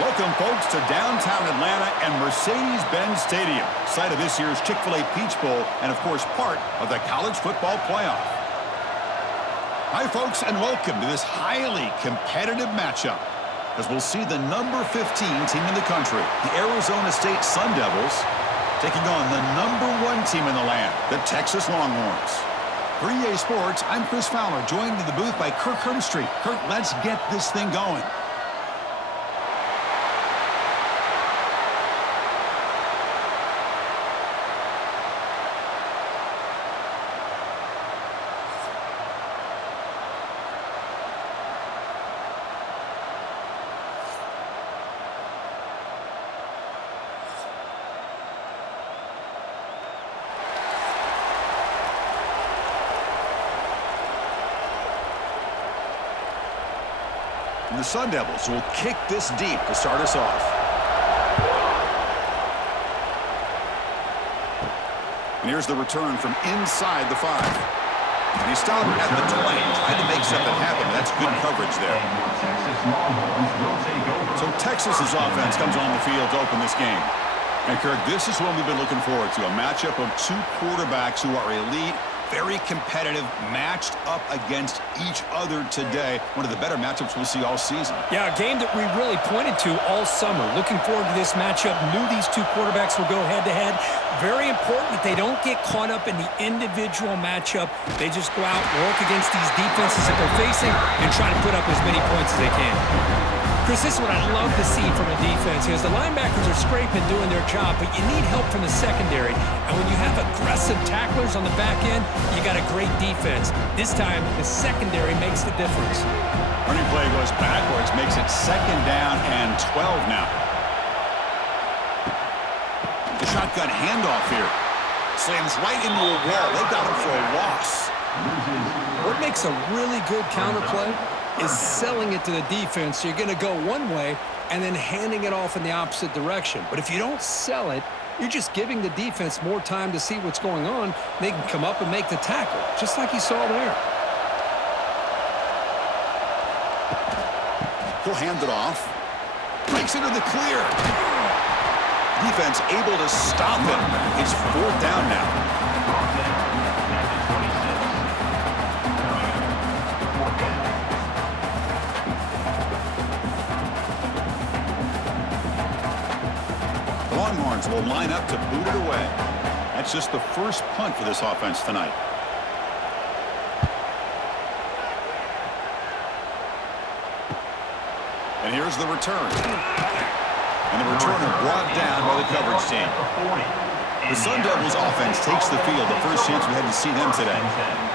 Welcome, folks, to downtown Atlanta and Mercedes-Benz Stadium, site of this year's Chick-fil-A Peach Bowl and, of course, part of the college football playoff. Hi, folks, and welcome to this highly competitive matchup, as we'll see the number 15 team in the country, the Arizona State Sun Devils, taking on the number 1 team in the land, the Texas Longhorns. For EA Sports, I'm Chris Fowler, joined in the booth by Kirk Hermstreet. Kirk, let's get this thing going. And the Sun Devils will kick this deep to start us off. And here's the return from inside the 5. And he stopped at the 20, trying to make something happen. That's good coverage there. So Texas's offense comes on the field to open this game. And Kirk, this is what we've been looking forward to, a matchup of 2 quarterbacks who are elite, very competitive, matched up against each other today. One of the better matchups we'll see all season. Yeah, a game that we really pointed to all summer. Looking forward to this matchup. Knew these 2 quarterbacks will go head-to-head. Very important that they don't get caught up in the individual matchup. They just go out, work against these defenses that they're facing, and try to put up as many points as they can. Chris, this is what I love to see from a defense is the linebackers are scraping, doing their job, but you need help from the secondary. And when you have aggressive tacklers on the back end, you got a great defense. This time, the secondary makes the difference. Running play goes backwards, makes it 2nd down and 12 now. The shotgun handoff here. Slams right into a wall. They got him for a loss. What makes a really good counterplay is selling it to the defense. So you're going to go one way and then handing it off in the opposite direction. But if you don't sell it, you're just giving the defense more time to see what's going on. They can come up and make the tackle, just like you saw there. He'll hand it off. Breaks into the clear. Defense able to stop him. It's 4th down now. Longhorns will line up to boot it away. That's just the first punt for this offense tonight. And here's the return. And the returner brought down by the coverage team. The Sun Devils offense takes the field, the first chance we had to see them today.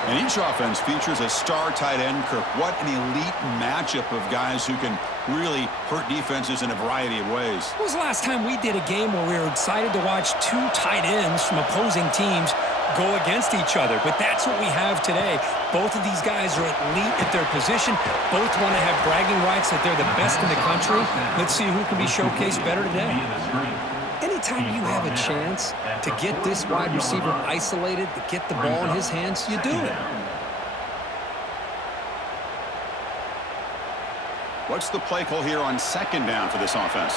And each offense features a star tight end. Kirk, what an elite matchup of guys who can really hurt defenses in a variety of ways. When was the last time we did a game where we were excited to watch 2 tight ends from opposing teams go against each other? But that's what we have today. Both of these guys are elite at their position. Both want to have bragging rights that they're the best in the country. Let's see who can be showcased better today. Anytime you have a chance to get this wide receiver isolated, to get the ball in his hands, you do it. What's the play call here on 2nd down for this offense?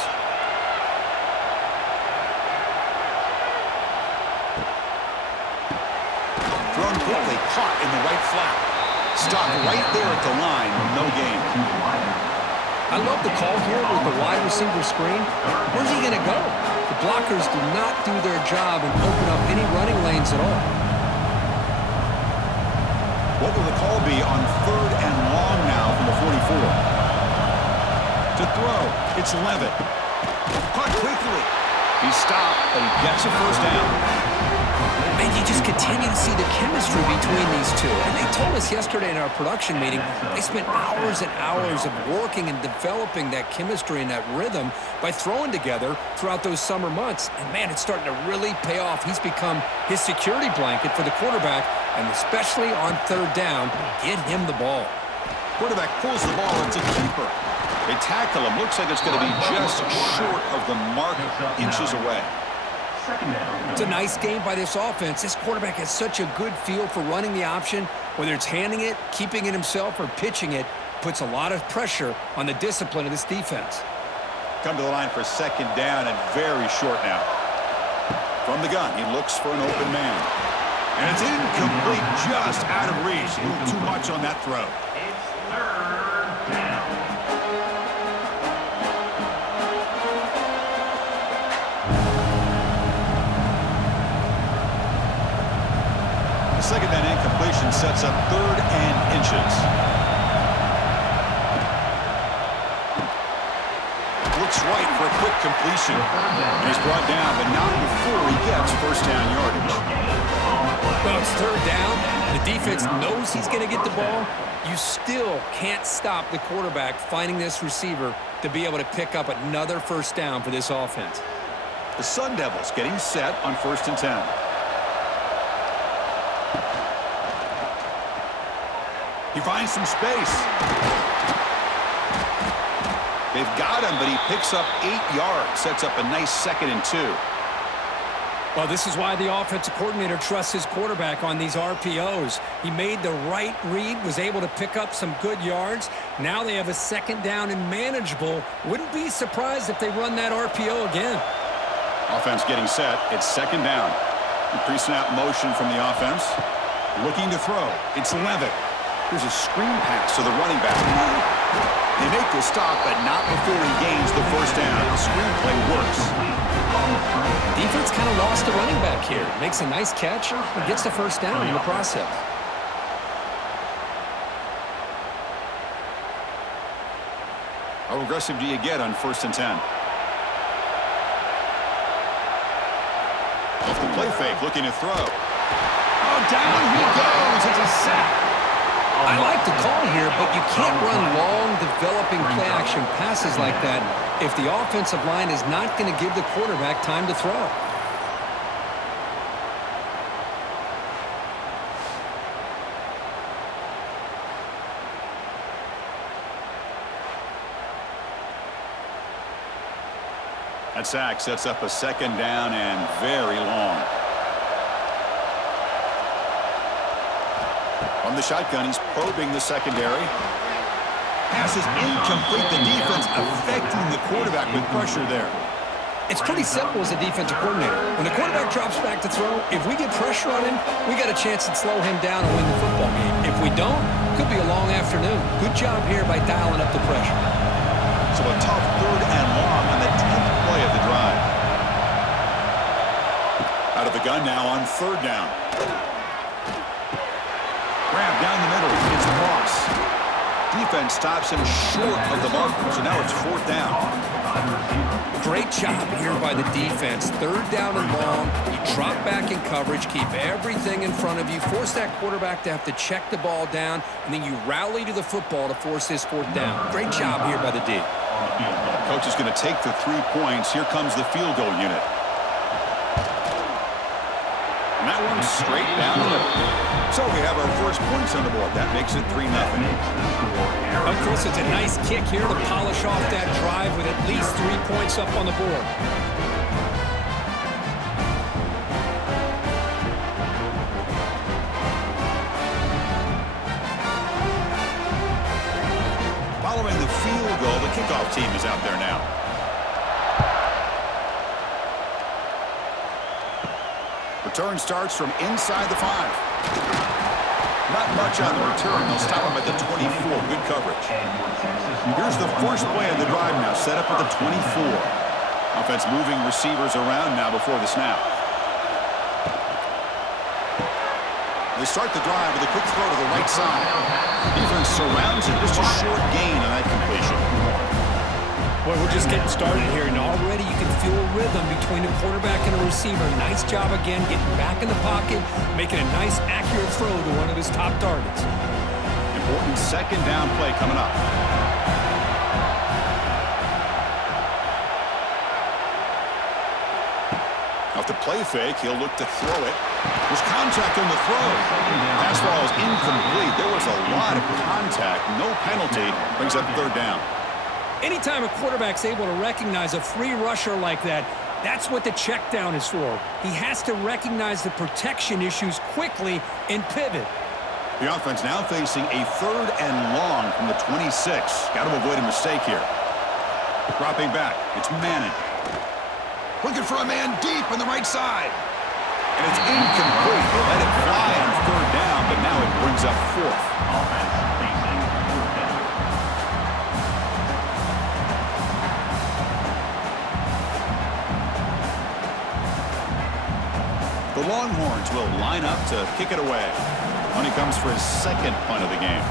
Thrown quickly, caught in the right flat. Stopped right there at the line, no gain. I love the call here with the wide receiver screen. Where's he going to go? The blockers do not do their job and open up any running lanes at all. What will the call be on 3rd and long now from the 44? To throw, it's Levitt. Caught quickly. He stopped, but he gets a first down. And you just continue to see the chemistry between these 2. And they told us yesterday in our production meeting, they spent hours and hours of working and developing that chemistry and that rhythm by throwing together throughout those summer months. And, man, it's starting to really pay off. He's become his security blanket for the quarterback, and especially on 3rd down, get him the ball. Quarterback pulls the ball into keeper. They tackle him. Looks like it's going to be just short of the mark, inches away. It's a nice game by this offense. This quarterback has such a good feel for running the option. Whether it's handing it, keeping it himself, or pitching it, puts a lot of pressure on the discipline of this defense. come to the line for second down and very short now. From the gun, he looks for an open man. And it's incomplete, just out of reach. A little too much on that throw. It's third down. The second down incompletion sets up 3rd and inches. Looks right for a quick completion. And he's brought down, but not before he gets first down yardage. Well, it's 3rd down. The defense knows he's going to get the ball. You still can't stop the quarterback finding this receiver to be able to pick up another first down for this offense. The Sun Devils getting set on 1st and 10. He finds some space. They've got him, but he picks up 8 yards. Sets up a nice 2nd and 2. Well, this is why the offensive coordinator trusts his quarterback on these RPOs. He made the right read, was able to pick up some good yards. Now they have a 2nd down and manageable. Wouldn't be surprised if they run that RPO again. Offense getting set. It's 2nd down. Pre-snap motion from the offense. Looking to throw. It's Levitt. There's a screen pass to the running back. They make the stop, but not before he gains the first down. The screen play works. Defense kind of lost the running back here. Makes a nice catch and gets the first down in the process. How aggressive do you get on 1st and 10? Off the play fake, looking to throw. Oh, down he goes. It's a sack. I like the call here, but you can't run long, developing play-action passes like that if the offensive line is not going to give the quarterback time to throw. That sack sets up a 2nd down and very long. From the shotgun, he's probing the secondary. Pass is incomplete. The defense affecting the quarterback with pressure there. It's pretty simple as a defensive coordinator. When the quarterback drops back to throw, if we get pressure on him, we got a chance to slow him down and win the football game. If we don't, could be a long afternoon. Good job here by dialing up the pressure. So a tough 3rd and long on the 10th play of the drive. Out of the gun now on 3rd down. Grab down the middle. It's Moss. Defense stops him short of the marker, so now it's 4th down. Great job here by the defense. 3rd down and long. You drop back in coverage, keep everything in front of you, force that quarterback to have to check the ball down, and then you rally to the football to force this 4th down. Great job here by the D. Coach is going to take the 3 points. Here comes the field goal unit. And that one's straight down the middle. So we have our first points on the board. That makes it 3-0. Of course, it's a nice kick here to polish off that drive with at least 3 points up on the board. Following the field goal, the kickoff team is out there now. Return starts from inside the 5. Not much on the return. They'll stop him at the 24. Good coverage. Here's the first play of the drive now, set up at the 24. Offense moving receivers around now before the snap. They start the drive with a quick throw to the right side. Defense surrounds it. Just a short gain on that completion. Boy, we're just getting started here, and already you can feel a rhythm between a quarterback and a receiver. Nice job again getting back in the pocket, making a nice, accurate throw to one of his top targets. Important 2nd down play coming up. Off the play fake, he'll look to throw it. There's contact on the throw. Pass ball is incomplete. There was a lot of contact. No penalty. Brings up 3rd down. Anytime a quarterback's able to recognize a free rusher like that, that's what the check down is for. He has to recognize the protection issues quickly and pivot. The offense now facing a 3rd and long from the 26. Got to avoid a mistake here. Dropping back. It's Manning. Looking for a man deep on the right side. And it's incomplete. They let it fly on third down, but now it brings up fourth. Offense facing fourth down. The Longhorns will line up to kick it away. When he comes for his second punt of the game.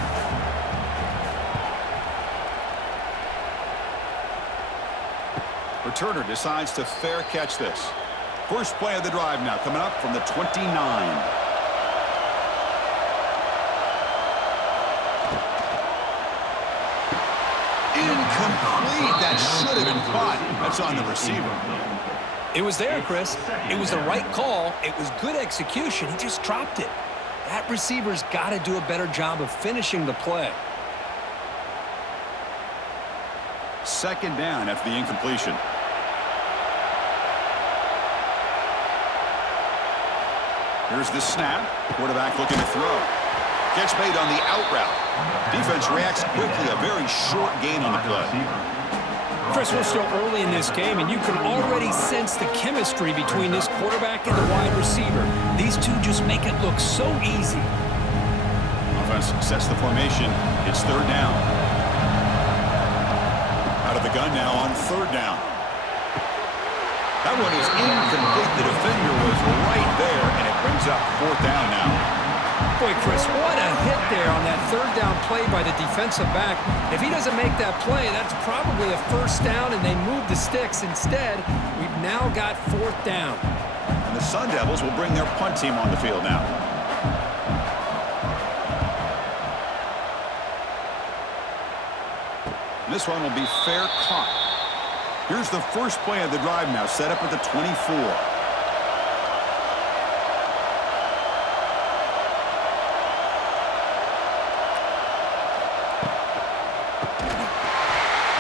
Returner decides to fair catch this. First play of the drive now coming up from the 29. Incomplete. That should have been caught. That's on the receiver. It was there, Chris. It was the right call. It was good execution. He just dropped it. That receiver's got to do a better job of finishing the play. Second down after the incompletion. Here's the snap. Quarterback looking to throw. Catch made on the out route. Defense reacts quickly. A very short gain on the play. Chris, we're still early in this game, and you can already sense the chemistry between this quarterback and the wide receiver. These two just make it look so easy. Offense sets the formation. It's third down. Out of the gun now on third down. That one is incomplete. The defender was right there, and it brings up fourth down now. Boy, Chris, what a hit there on that third down play by the defensive back. If he doesn't make that play, that's probably a first down, and they move the sticks. Instead, we've now got fourth down. And the Sun Devils will bring their punt team on the field now. This one will be fair caught. Here's the first play of the drive now, set up at the 24.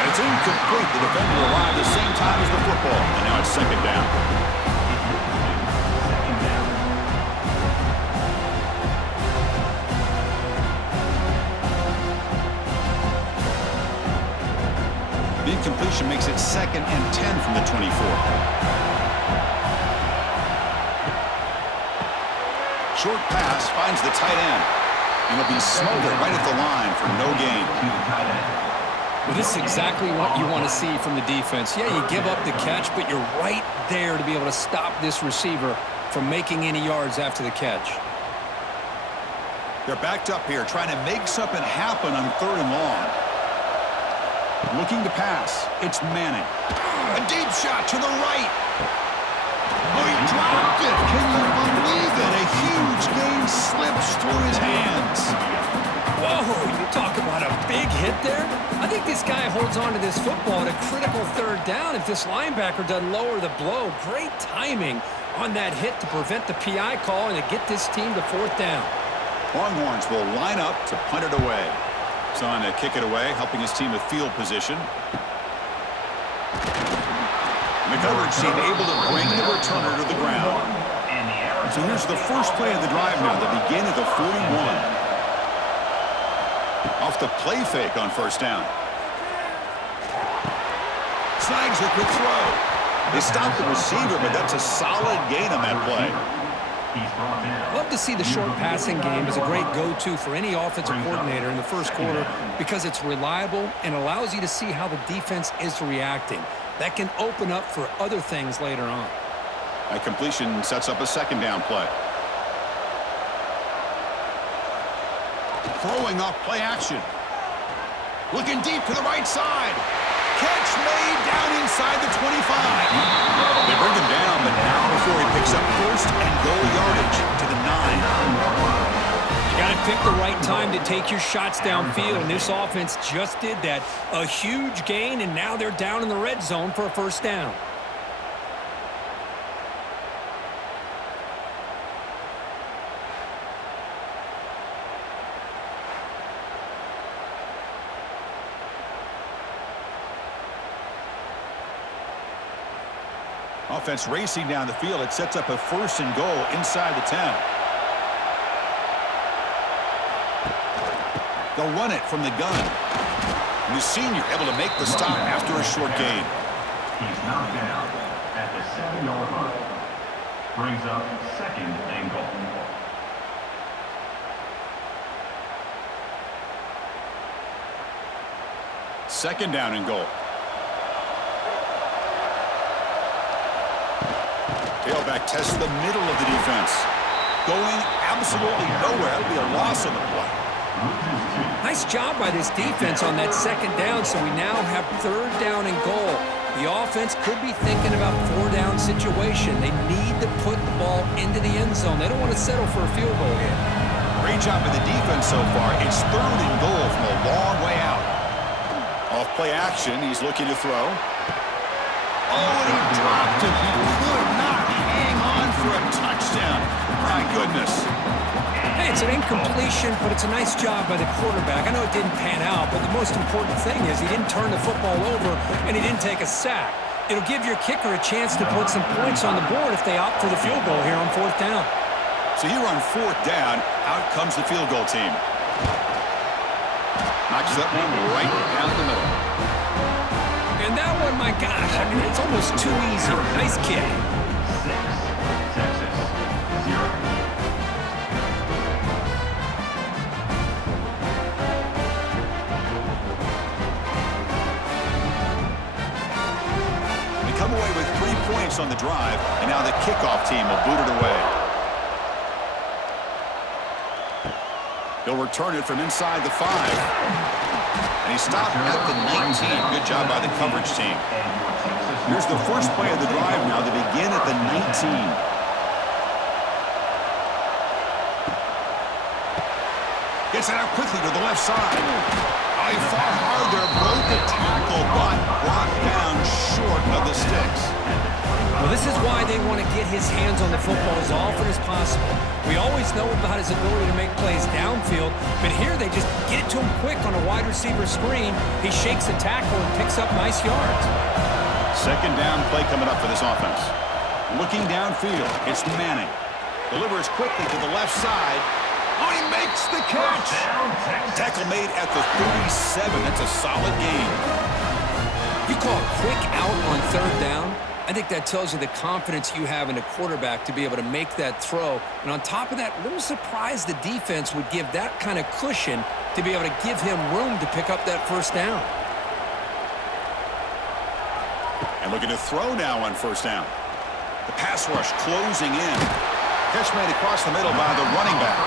And it's incomplete. The defender arrived the same time as the football, and now it's second down. The incompletion makes it 2nd and 10 from the 24. Short pass finds the tight end. And will be smothered right at the line for no gain. Well, this is exactly what you want to see from the defense. Yeah, you give up the catch, but you're right there to be able to stop this receiver from making any yards after the catch. They're backed up here, trying to make something happen on third and long. Looking to pass. It's Manning. A deep shot to the right. Oh, he dropped it. Can you believe it? A huge gain slips through his hands. Whoa, you talk about a big hit there. I think this guy holds on to this football at a critical third down if this linebacker doesn't lower the blow. Great timing on that hit to prevent the PI call and to get this team to fourth down. Longhorns will line up to punt it away. It's on to kick it away, helping his team with field position. The coverage team able to bring the returner to the ground. So here's the first play of the drive now, the begin at the 41. Off the play fake on first down. Snags a quick throw. They stopped the receiver, but that's a solid gain on that play. Love to see the short passing game as a great go-to for any offensive coordinator in the first quarter because it's reliable and allows you to see how the defense is reacting. That can open up for other things later on. That completion sets up a second down play. Throwing off play action. Looking deep to the right side. Catch made down inside the 25. They bring him down, but now before he picks up first and goal yardage to the 9. You got to pick the right time to take your shots downfield, and this offense just did that. A huge gain, and now they're down in the red zone for a first down. Offense racing down the field. It sets up a first and goal inside the 10. They'll run it from the gun. And the senior able to make the stop after a short gain. He's knocked down at the 7-yard line. Brings up second and goal. Second down and goal. Tailback tests the middle of the defense. Going absolutely nowhere. It'll be a loss on the play. Nice job by this defense on that second down, so we now have third down and goal. The offense could be thinking about four-down situation. They need to put the ball into the end zone. They don't want to settle for a field goal here. Great job by the defense so far. It's third and goal from a long way out. Off play action, he's looking to throw. Oh, and he dropped it. He could not hang on for a touchdown. My goodness. Hey, it's an incompletion, but it's a nice job by the quarterback. I know it didn't pan out, but the most important thing is he didn't turn the football over, and he didn't take a sack. It'll give your kicker a chance to put some points on the board if they opt for the field goal here on fourth down. So here on fourth down, out comes the field goal team. Knocks that one right down the middle. And that one, my gosh, I mean, it's almost too easy. Nice kick. 6, Texas, 0. Come away with 3 points on the drive, and now the kickoff team will boot it away. He'll return it from inside the 5. And he stopped at the 19. Good job by the coverage team. Here's the first play of the drive now to begin at the 19. Gets it out quickly to the left side. He fought hard there, broke the tackle, but brought down short of the sticks. Well, this is why they want to get his hands on the football as often as possible. We always know about his ability to make plays downfield, but here they just get it to him quick on a wide receiver screen. He shakes the tackle and picks up nice yards. Second down play coming up for this offense. Looking downfield, it's Manning. Delivers quickly to the left side. Oh, he makes the catch. Tackle made at the 37. That's a solid gain. You call a quick out on third down? I think that tells you the confidence you have in a quarterback to be able to make that throw. And on top of that, a little surprised the defense would give that kind of cushion to be able to give him room to pick up that first down. And looking to throw now on first down. The pass rush closing in. Catch made across the middle by the running back.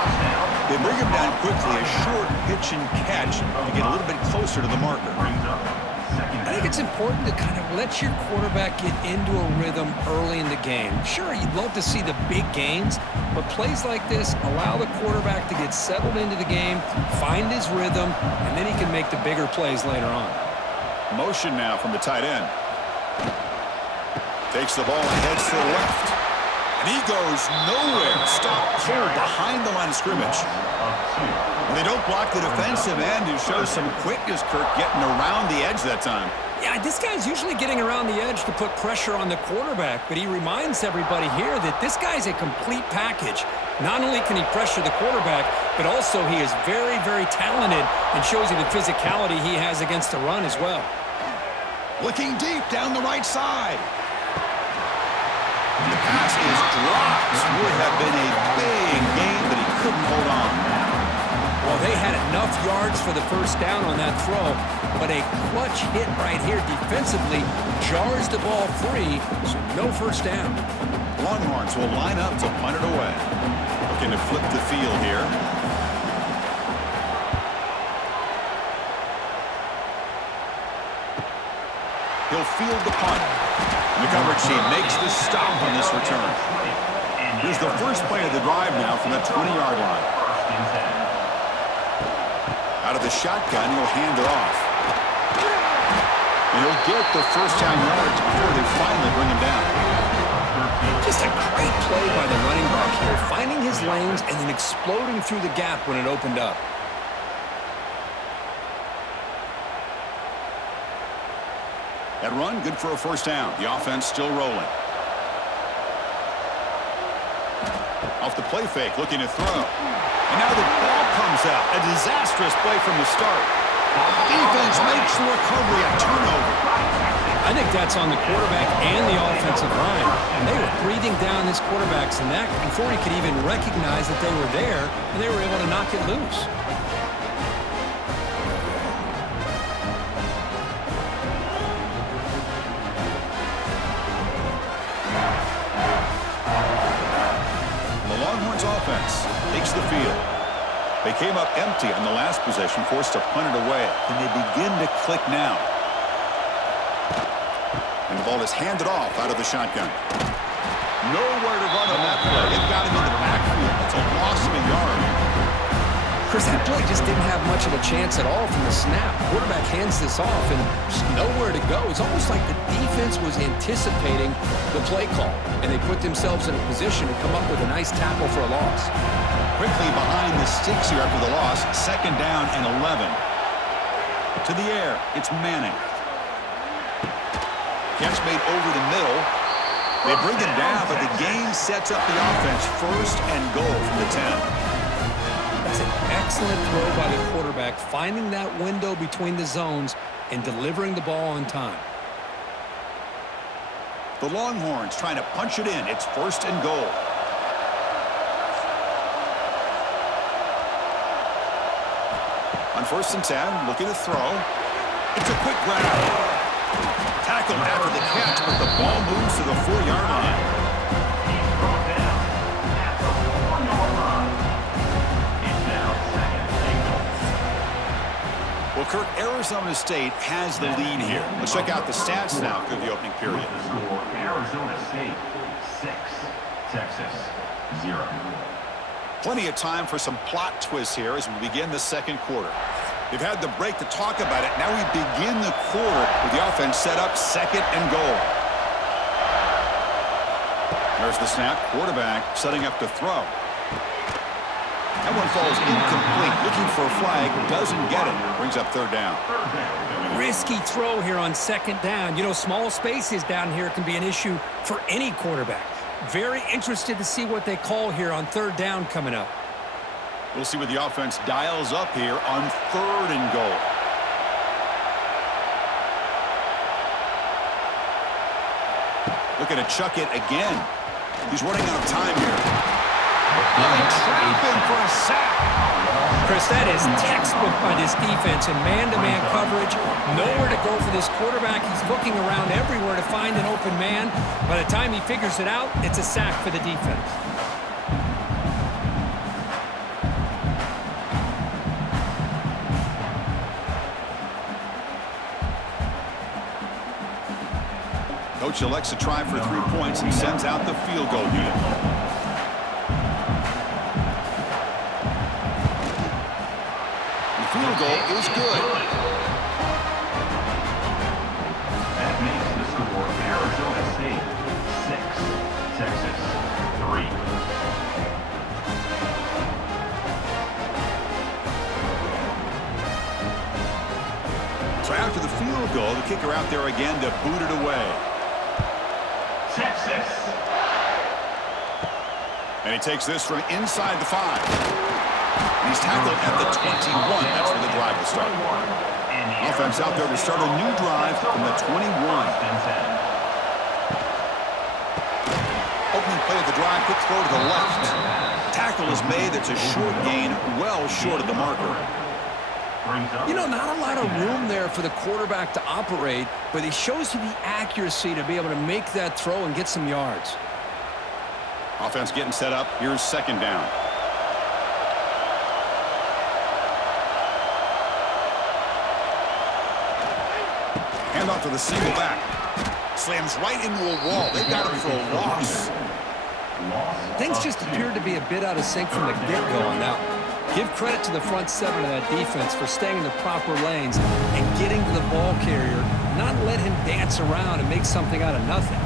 They bring him down quickly, a short pitch and catch to get a little bit closer to the marker. I think it's important to kind of let your quarterback get into a rhythm early in the game. Sure, you'd love to see the big gains, but plays like this allow the quarterback to get settled into the game, find his rhythm, and then he can make the bigger plays later on. Motion now from the tight end. Takes the ball and heads to the left. And he goes nowhere. Stopped cold behind the line of scrimmage. And they don't block the defensive end, who shows some quickness, Kirk, getting around the edge that time. Yeah, this guy's usually getting around the edge to put pressure on the quarterback, but he reminds everybody here that this guy's a complete package. Not only can he pressure the quarterback, but also he is very, very talented and shows you the physicality he has against the run as well. Looking deep down the right side. The pass is dropped. Would have been a big gain, but he couldn't hold on. Well, they had enough yards for the first down on that throw, but a clutch hit right here defensively jars the ball free, so no first down. Longhorns will line up to punt it away. Looking to flip the field here. He'll field the punt. The coverage team makes the stop on this return. Here's the first play of the drive now from the 20-yard line. Out of the shotgun, he'll hand it off. And he'll get the first down yards before they finally bring him down. Just a great play by the running back here, finding his lanes and then exploding through the gap when it opened up. That run, good for a first down. The offense still rolling. Off the play fake, looking to throw. And now the ball comes out. A disastrous play from the start. Defense makes the recovery, a turnover. I think that's on the quarterback and the offensive line. They were breathing down this quarterback's neck before he could even recognize that they were there, and they were able to knock it loose. The Longhorns offense takes the field. They came up empty on the last possession, forced to punt it away. Can they begin to click now? And the ball is handed off out of the shotgun. Nowhere to run on that play. They've got him in the backfield. It's a loss of a yard. Chris, that play just didn't have much of a chance at all from the snap. Quarterback hands this off, and there's nowhere to go. It's almost like the defense was anticipating the play call, and they put themselves in a position to come up with a nice tackle for a loss. Quickly behind the sticks here after the loss. 2nd down and 11. To the air. It's Manning. Catch made over the middle. They bring it down, but the game sets up the offense. 1st and goal from the 10. That's an excellent throw by the quarterback, finding that window between the zones and delivering the ball on time. The Longhorns trying to punch it in. It's 1st and goal. On 1st and 10, looking to throw. It's a quick grab. Tackled after the catch, but the ball moves to the 4-yard line. Well, Kirk, Arizona State has the lead here. Let's check out the stats now through the opening period. The score, Arizona State 6, Texas 0. Plenty of time for some plot twists here as we begin the 2nd quarter. They've had the break to talk about it. Now we begin the quarter with the offense set up 2nd and goal. There's the snap. Quarterback setting up to throw. That one falls incomplete. Looking for a flag. Doesn't get it. Brings up 3rd down. Risky throw here on 2nd down. You know, small spaces down here can be an issue for any quarterback. Very interested to see what they call here on 3rd down coming up. We'll see what the offense dials up here on 3rd and goal. Looking to chuck it again. He's running out of time here. They trap him for a sack. Chris, that is textbook by this defense in man-to-man coverage. Nowhere to go for this quarterback. He's looking around everywhere to find an open man. By the time he figures it out, it's a sack for the defense. Coach elects to try for 3 points and sends out the field goal unit. The field goal is good. That makes the score Arizona State 6, Texas 3. So after the field goal, the kicker out there again to boot it away. Texas. And he takes this from inside the 5. And he's tackled at the 21. That's where the drive will start. Offense out there to start a new drive from the 21. Opening play of the drive, quick throw to the left. Tackle is made. That's a short gain, well short of the marker. You know, not a lot of room there for the quarterback to operate, but he shows you the accuracy to be able to make that throw and get some yards. Offense getting set up. Here's 2nd down. Hand off to the single back. Slams right into a wall. They got him for a loss. Things just appeared to be a bit out of sync from the get-go on that one. Give credit to the front 7 of that defense for staying in the proper lanes and getting to the ball carrier, not let him dance around and make something out of nothing.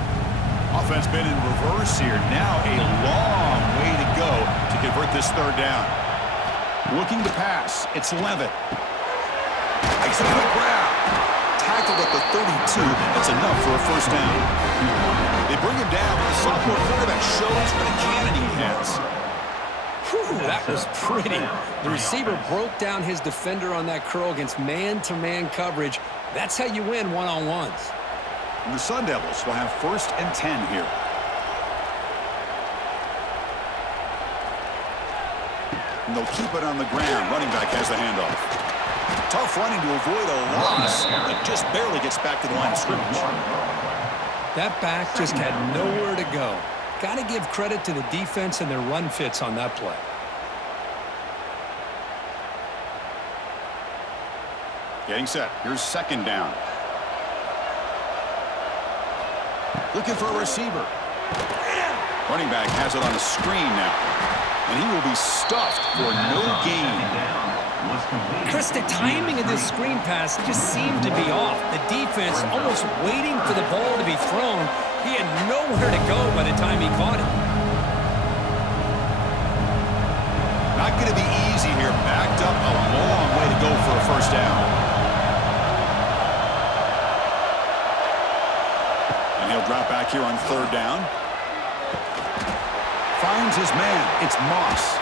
Offense been in reverse here. Now a long way to go to convert this 3rd down. Looking to pass. It's Levitt. Makes a quick grab. Tackled at the 32. That's enough for a 1st down. They bring him down, but the sophomore quarterback shows what a cannon he has. Whew, Ooh, that was pretty. The receiver broke down his defender on that curl against man-to-man coverage. That's how you win one-on-ones. And the Sun Devils will have 1st and 10 here. And they'll keep it on the ground. Running back has the handoff. Tough running to avoid a loss. It just barely gets back to the line of scrimmage. That back just had nowhere to go. Got to give credit to the defense and their run fits on that play. Getting set. Here's 2nd down. Looking for a receiver. Running back has it on a screen now. And he will be stuffed for no gain. Chris, the timing of this screen pass just seemed to be off. The defense almost waiting for the ball to be thrown. He had nowhere to go by the time he caught it. Not going to be easy here. Backed up a long way to go for a 1st down. And he'll drop back here on 3rd down. Finds his man. It's Moss.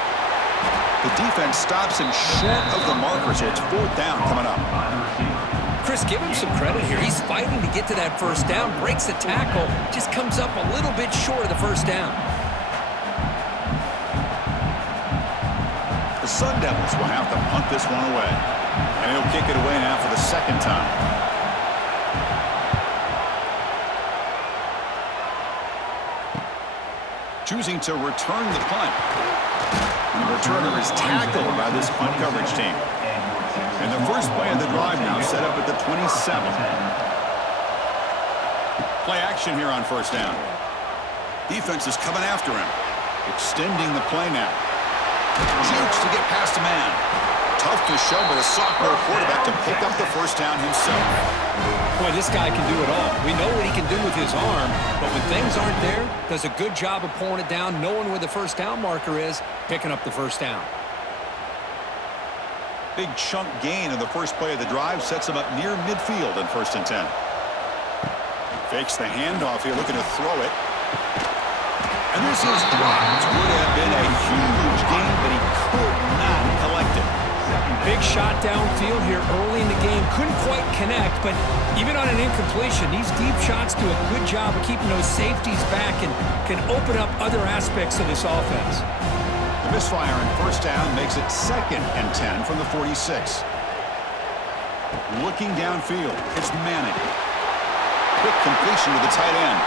The defense stops him short of the marker, so it's 4th down coming up. Chris, give him some credit here. He's fighting to get to that 1st down, breaks the tackle, just comes up a little bit short of the 1st down. The Sun Devils will have to punt this one away. And he'll kick it away now for the 2nd time. Choosing to return the punt. And the returner is tackled by this punt coverage team. And the first play of the drive now set up at the 27. Play action here on 1st down. Defense is coming after him. Extending the play now. Jukes to get past a man. Tough to show, but a sophomore quarterback to pick up the 1st down himself. Boy, this guy can do it all. We know what he can do with his arm, but when things aren't there, does a good job of pulling it down, knowing where the 1st down marker is, picking up the 1st down. Big chunk gain in the first play of the drive sets him up near midfield in 1st and 10. Fakes the handoff here, looking to throw it. And this is dropped. Would have been a huge gain, but he could not collect it. Big shot downfield here early in the game. Couldn't quite connect, but even on an incompletion, these deep shots do a good job of keeping those safeties back and can open up other aspects of this offense. The misfire in 1st down makes it 2nd and 10 from the 46. Looking downfield, it's Manning. Quick completion to the tight end.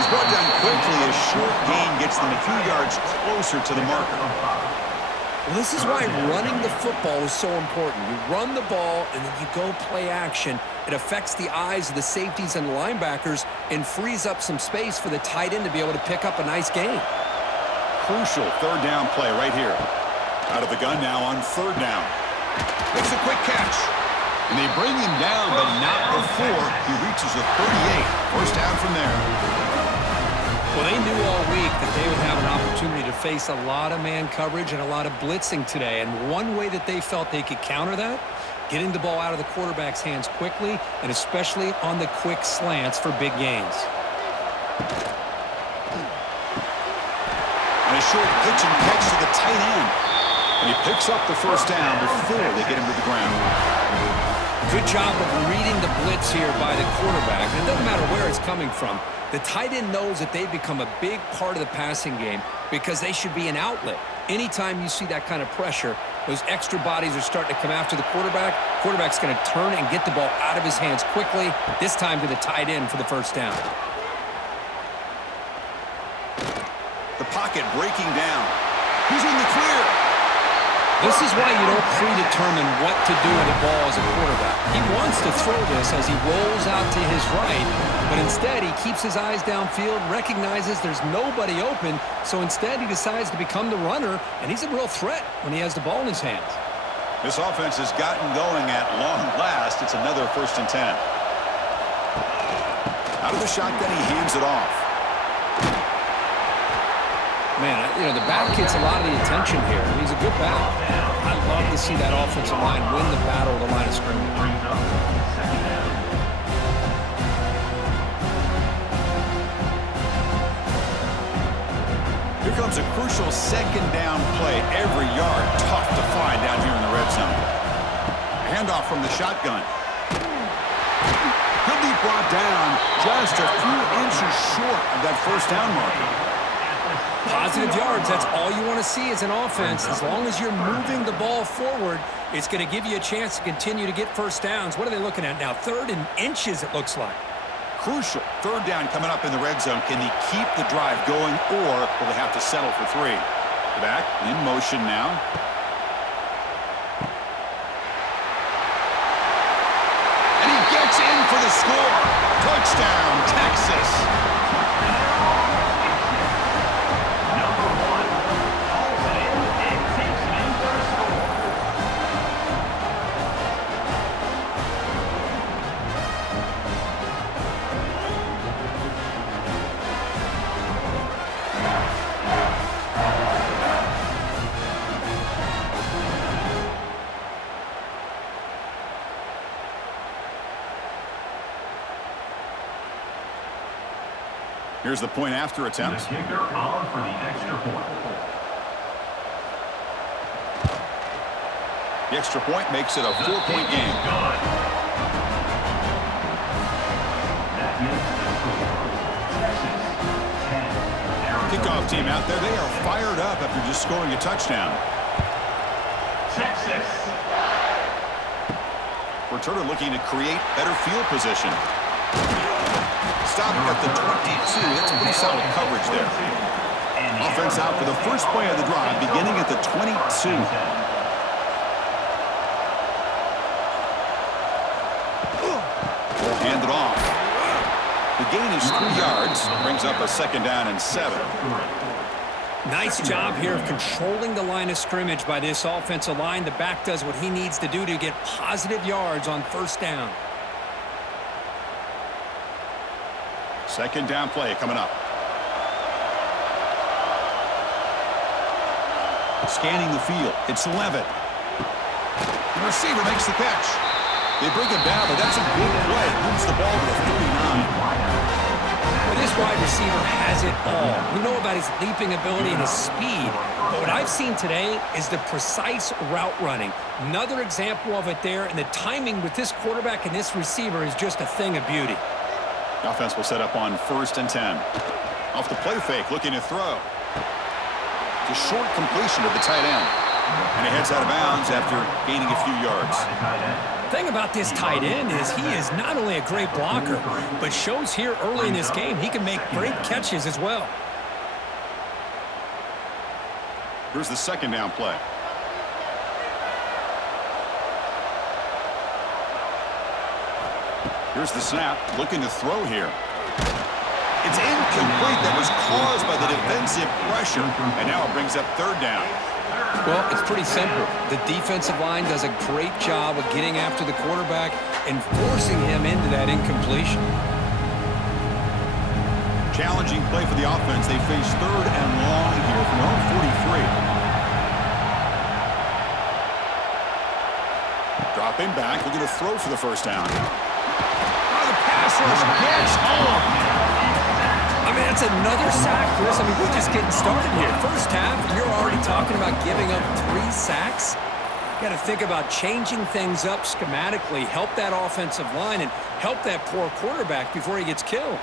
He's brought down quickly as short gain gets them a few yards closer to the marker. Well, this is why running the football is so important. You run the ball, and then you go play action. It affects the eyes of the safeties and the linebackers and frees up some space for the tight end to be able to pick up a nice gain. Crucial 3rd down play right here. Out of the gun now on 3rd down. Makes a quick catch. And they bring him down, but not before he reaches the 38. 1st down from there. Well, they knew all week that they would have an opportunity to face a lot of man coverage and a lot of blitzing today. And one way that they felt they could counter that, getting the ball out of the quarterback's hands quickly, and especially on the quick slants for big gains. And a short pitch and catch to the tight end. And he picks up the 1st down before they get him to the ground. Good job of reading the blitz here by the quarterback. It doesn't matter where it's coming from. The tight end knows that they've become a big part of the passing game because they should be an outlet. Anytime you see that kind of pressure, those extra bodies are starting to come after the quarterback. Quarterback's going to turn and get the ball out of his hands quickly, this time to the tight end for the 1st down. The pocket breaking down. He's in the clear. This is why you don't predetermine what to do with the ball as a quarterback. He wants to throw this as he rolls out to his right, but instead he keeps his eyes downfield, recognizes there's nobody open, so instead he decides to become the runner, and he's a real threat when he has the ball in his hands. This offense has gotten going at long last. It's another 1st and 10. Out of the shotgun, he hands it off. Man, the back gets a lot of the attention here. He's a good back. I love to see that offensive line win the battle of the line of scrimmage. Here comes a crucial crucial second down play. Every yard tough to find down here in the red zone. Handoff from the shotgun. Could be brought down just a few inches short of that first down marker. Positive yards, that's all you want to see as an offense. As long as you're moving the ball forward, it's going to give you a chance to continue to get first downs. What are they looking at now? 3rd and inches, it looks like. Crucial. 3rd down coming up in the red zone. Can they keep the drive going, or will they have to settle for 3? Back in motion now. And he gets in for the score. Touchdown, Texas. Here's the point after attempt. The kicker on for the extra point. The extra point makes it a 4-point game. That makes the score. Texas 10. Kickoff team out there. They are fired up after just scoring a touchdown. Texas. Returner looking to create better field position. Stop at the 22. That's pretty solid coverage there. Offense out for the first play of the drive, beginning at the 22. Hand it off. The gain is 3 yards. Brings up a 2nd down and 7. Nice job here of controlling the line of scrimmage by this offensive line. The back does what he needs to do to get positive yards on first down. 2nd down play coming up. Scanning the field. It's Levitt. The receiver makes the catch. They bring him down, but that's a good play. Moves the ball to the 39. Well, this wide receiver has it all. We know about his leaping ability and his speed, but what I've seen today is the precise route running. Another example of it there, and the timing with this quarterback and this receiver is just a thing of beauty. The offense will set up on 1st and 10. Off the play fake, looking to throw. It's a short completion to the tight end. And he heads out of bounds after gaining a few yards. The thing about this tight end is he is not only a great blocker, but shows here early in this game he can make great catches as well. Here's the 2nd down play. Here's the snap, looking to throw here. It's incomplete. That was caused by the defensive pressure, and now it brings up 3rd down. Well, it's pretty simple. The defensive line does a great job of getting after the quarterback and forcing him into that incompletion. Challenging play for the offense. They face 3rd and long here from their own 43. Dropping back, looking to throw for the first down. The pass rush gets home. I mean, that's another sack, Chris. I mean, we're just getting started here. First half, and you're already talking about giving up 3 sacks. Got to think about changing things up schematically, help that offensive line, and help that poor quarterback before he gets killed.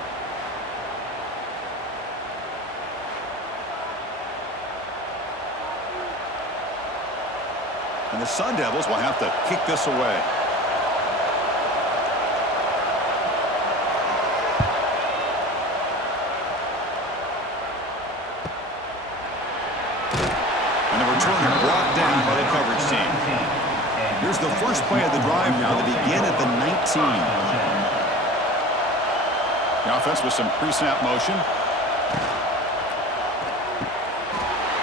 And the Sun Devils will have to kick this away. And the returner brought down by the coverage team. Here's the first play of the drive now. They begin at the 19. The offense with some pre-snap motion.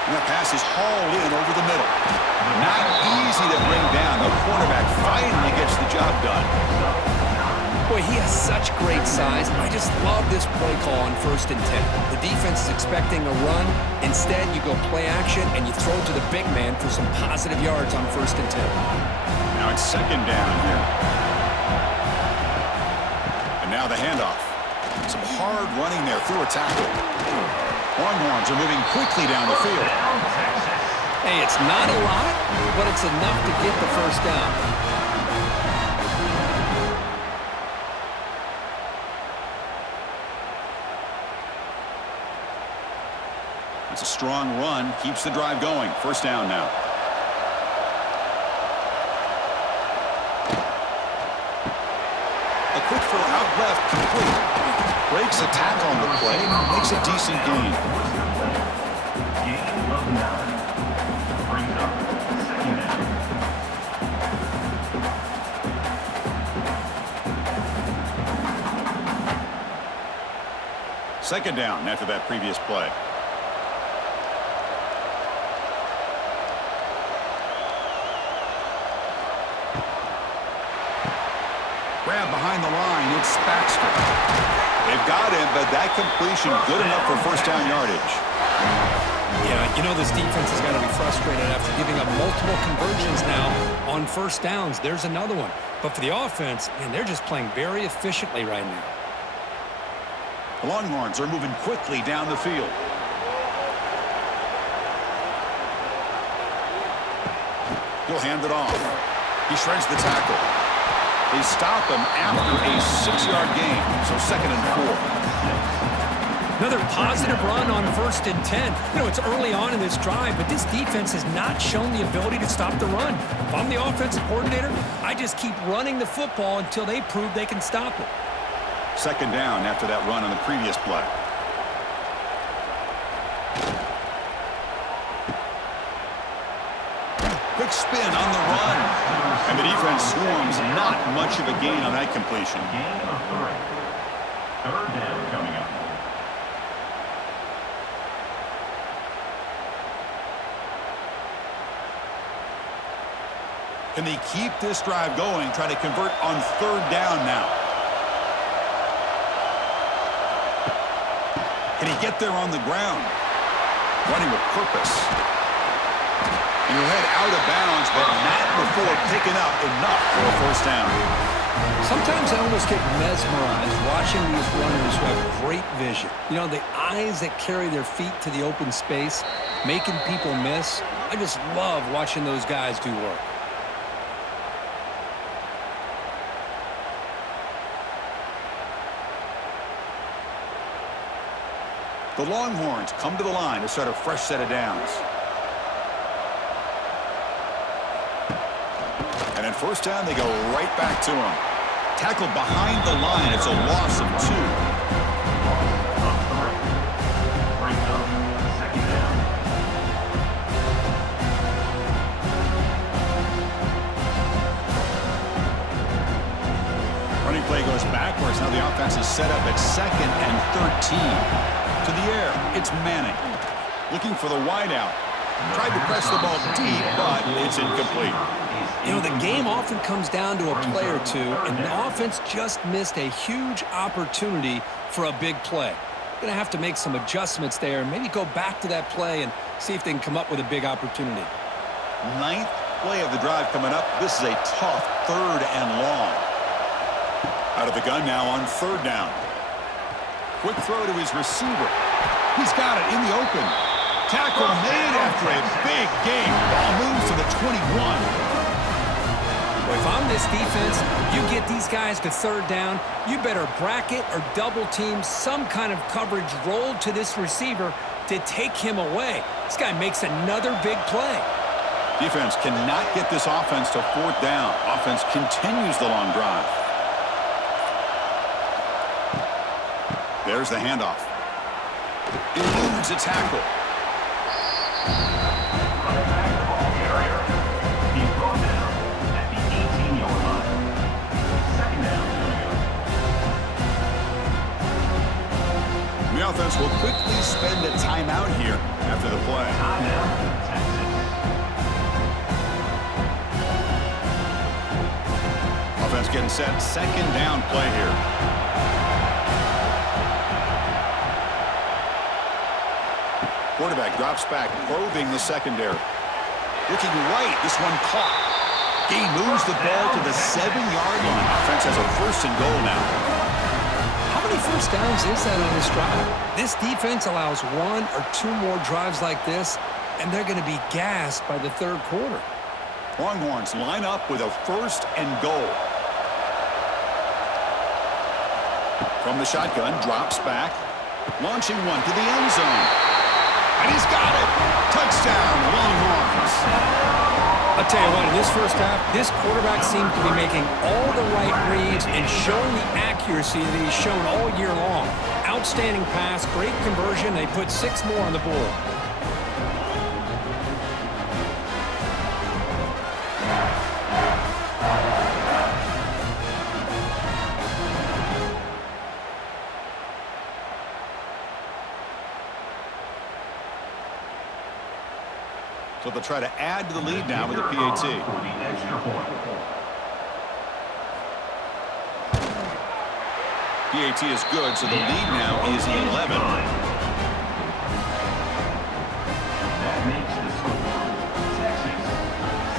And that pass is hauled in over the middle. Not easy to bring down. The quarterback finally gets the job done. Boy, he has such great size. I just love this play call on 1st and 10. The defense is expecting a run. Instead, you go play action, and you throw to the big man for some positive yards on 1st and 10. Now it's 2nd down here. And now the handoff. Some hard running there through a tackle. Longhorns are moving quickly down the field. Hey, it's not a lot, but it's enough to get the first down. It's a strong run, keeps the drive going. First down now. A quick throw out left, complete. Breaks a tackle on the play, makes a decent gain. Gain of 9. Brings up second down. Second down after that previous play. Grab behind the line, it's Baxter. They've got him, but that completion good enough for first down yardage. Yeah, you know this defense has got to be frustrated after giving up multiple conversions now on first downs. There's another one. But for the offense, man, they're just playing very efficiently right now. The Longhorns are moving quickly down the field. He'll hand it off. He shreds the tackle. They stop him after a 6-yard gain, so 2nd and 4. Another positive run on 1st and 10. You know, it's early on in this drive, but this defense has not shown the ability to stop the run. If I'm the offensive coordinator, I just keep running the football until they prove they can stop it. 2nd down after that run on the previous play. Quick spin on the run. And the defense swarms, not much of a gain on that completion. Gain of 3. Third down coming up. Can they keep this drive going, try to convert on 3rd down now? Can he get there on the ground? Running with purpose. And he'll head out of bounds, but not before picking up enough for a first down. Sometimes I almost get mesmerized watching these runners who have great vision. You know, the eyes that carry their feet to the open space, making people miss. I just love watching those guys do work. The Longhorns come to the line to start a fresh set of downs. And at first down, they go right back to him. Tackled behind the line. It's a loss of 2. Brings up second down. Running play goes backwards. Now the offense is set up at 2nd and 13. To the air, it's Manning. Looking for the wideout. Tried to press the ball deep, but it's incomplete. You know, the game often comes down to a play or two, and the offense just missed a huge opportunity for a big play. Going to have to make some adjustments there and maybe go back to that play and see if they can come up with a big opportunity. 9th play of the drive coming up. This is a tough 3rd and long. Out of the gun now on 3rd down. Quick throw to his receiver. He's got it in the open. Tackle made after a big gain. Ball moves to the 21. Well, if I'm this defense, you get these guys to 3rd down, you better bracket or double team some kind of coverage rolled to this receiver to take him away. This guy makes another big play. Defense cannot get this offense to 4th down. Offense continues the long drive. There's the handoff. Eludes a tackle. Running back the ball carrier. He's brought down at the 18-yard line. Second down coming up. The offense will quickly spend a timeout here after the play. Timeout, Texas. Offense getting set. 2nd down play here. Quarterback drops back, probing the secondary. Looking right, this one caught. He moves the ball to the 7-yard line. Offense has a 1st and goal now. How many first downs is that on this drive? This defense allows one or two more drives like this, and they're going to be gassed by the third quarter. Longhorns line up with a 1st and goal. From the shotgun, drops back, launching one to the end zone. And he's got it. Touchdown, Longhorns. I'll tell you what, in this first half, this quarterback seems to be making all the right reads and showing the accuracy that he's shown all year long. Outstanding pass, great conversion. They put 6 more on the board. So they'll try to add to the lead now with a PAT. PAT is good, so the lead now is 11. That makes the score Texas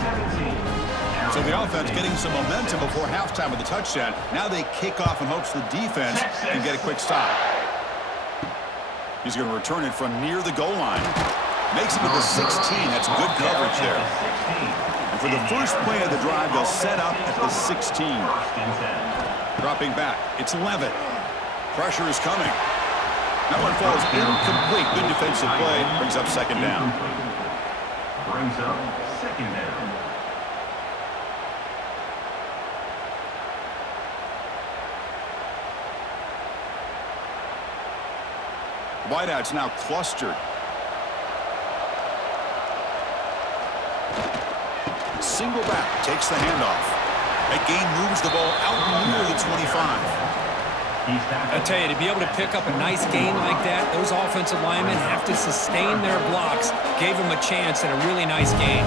17. So the offense getting some momentum before halftime with the touchdown. Now they kick off in hopes the defense can get a quick stop. He's going to return it from near the goal line. Makes it to the 16. That's good coverage there. And for the first play of the drive, they'll set up at the 16. Dropping back. It's Levitt. Pressure is coming. That one falls incomplete. Good defensive play. Brings up 2nd down. Brings up 2nd down. Wideouts now clustered. Single back, takes the handoff. That gain moves the ball out near the 25. I tell you, to be able to pick up a nice gain like that, those offensive linemen have to sustain their blocks. Gave them a chance at a really nice gain.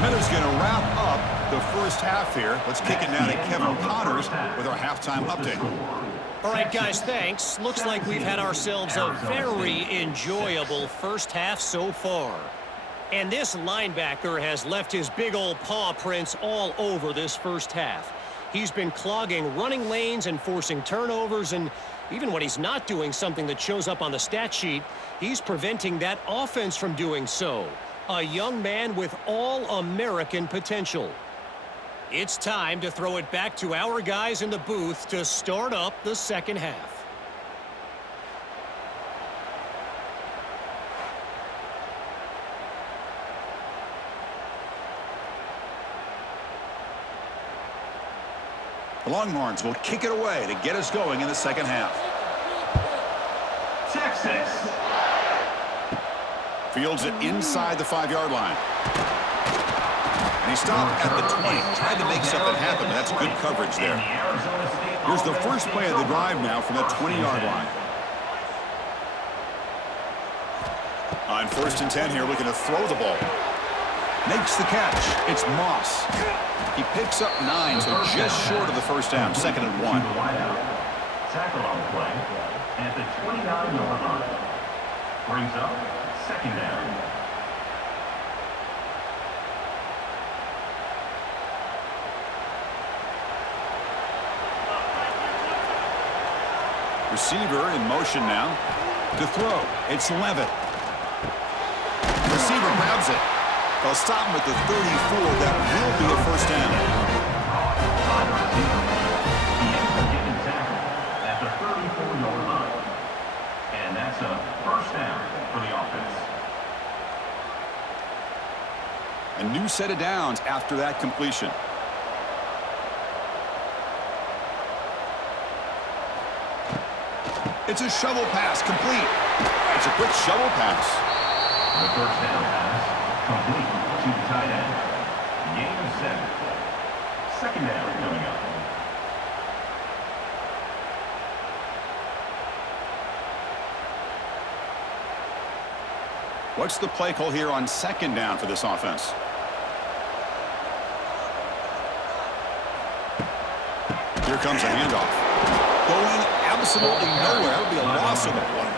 Miller's going to wrap up the first half here. Let's kick it now to Kevin Connors with our halftime update. All right, guys, thanks. Looks like we've had ourselves a very enjoyable first half so far. And this linebacker has left his big old paw prints all over this first half. He's been clogging running lanes and forcing turnovers, and even when he's not doing something that shows up on the stat sheet, he's preventing that offense from doing so. A young man with all-American potential. It's time to throw it back to our guys in the booth to start up the second half. The Longhorns will kick it away to get us going in the second half. Texas. Fields it inside the 5-yard line. And he stopped at the 20. Tried to make something happen, but that's good coverage there. Here's the first play of the drive now from the 20-yard line. On 1st and 10 here, looking to throw the ball. Makes the catch. It's Moss. He picks up 9, so just short of the first down. 2nd and 1. Tackle on the play at the 29-yard line. Brings up 2nd down. Receiver in motion now to throw. It's Levitt. Receiver grabs it. They'll stop him at the 34. That will be a first down. He is the given tackle at the 34-yard line. And that's a first down for the offense. A new set of downs after that completion. It's a shovel pass, complete. It's a quick shovel pass. The first down pass, complete to the tight end. Gain of 7. 2nd down coming up. What's the play call here on 2nd down for this offense? Here comes a handoff. Going absolutely nowhere. It'll be a loss of the play.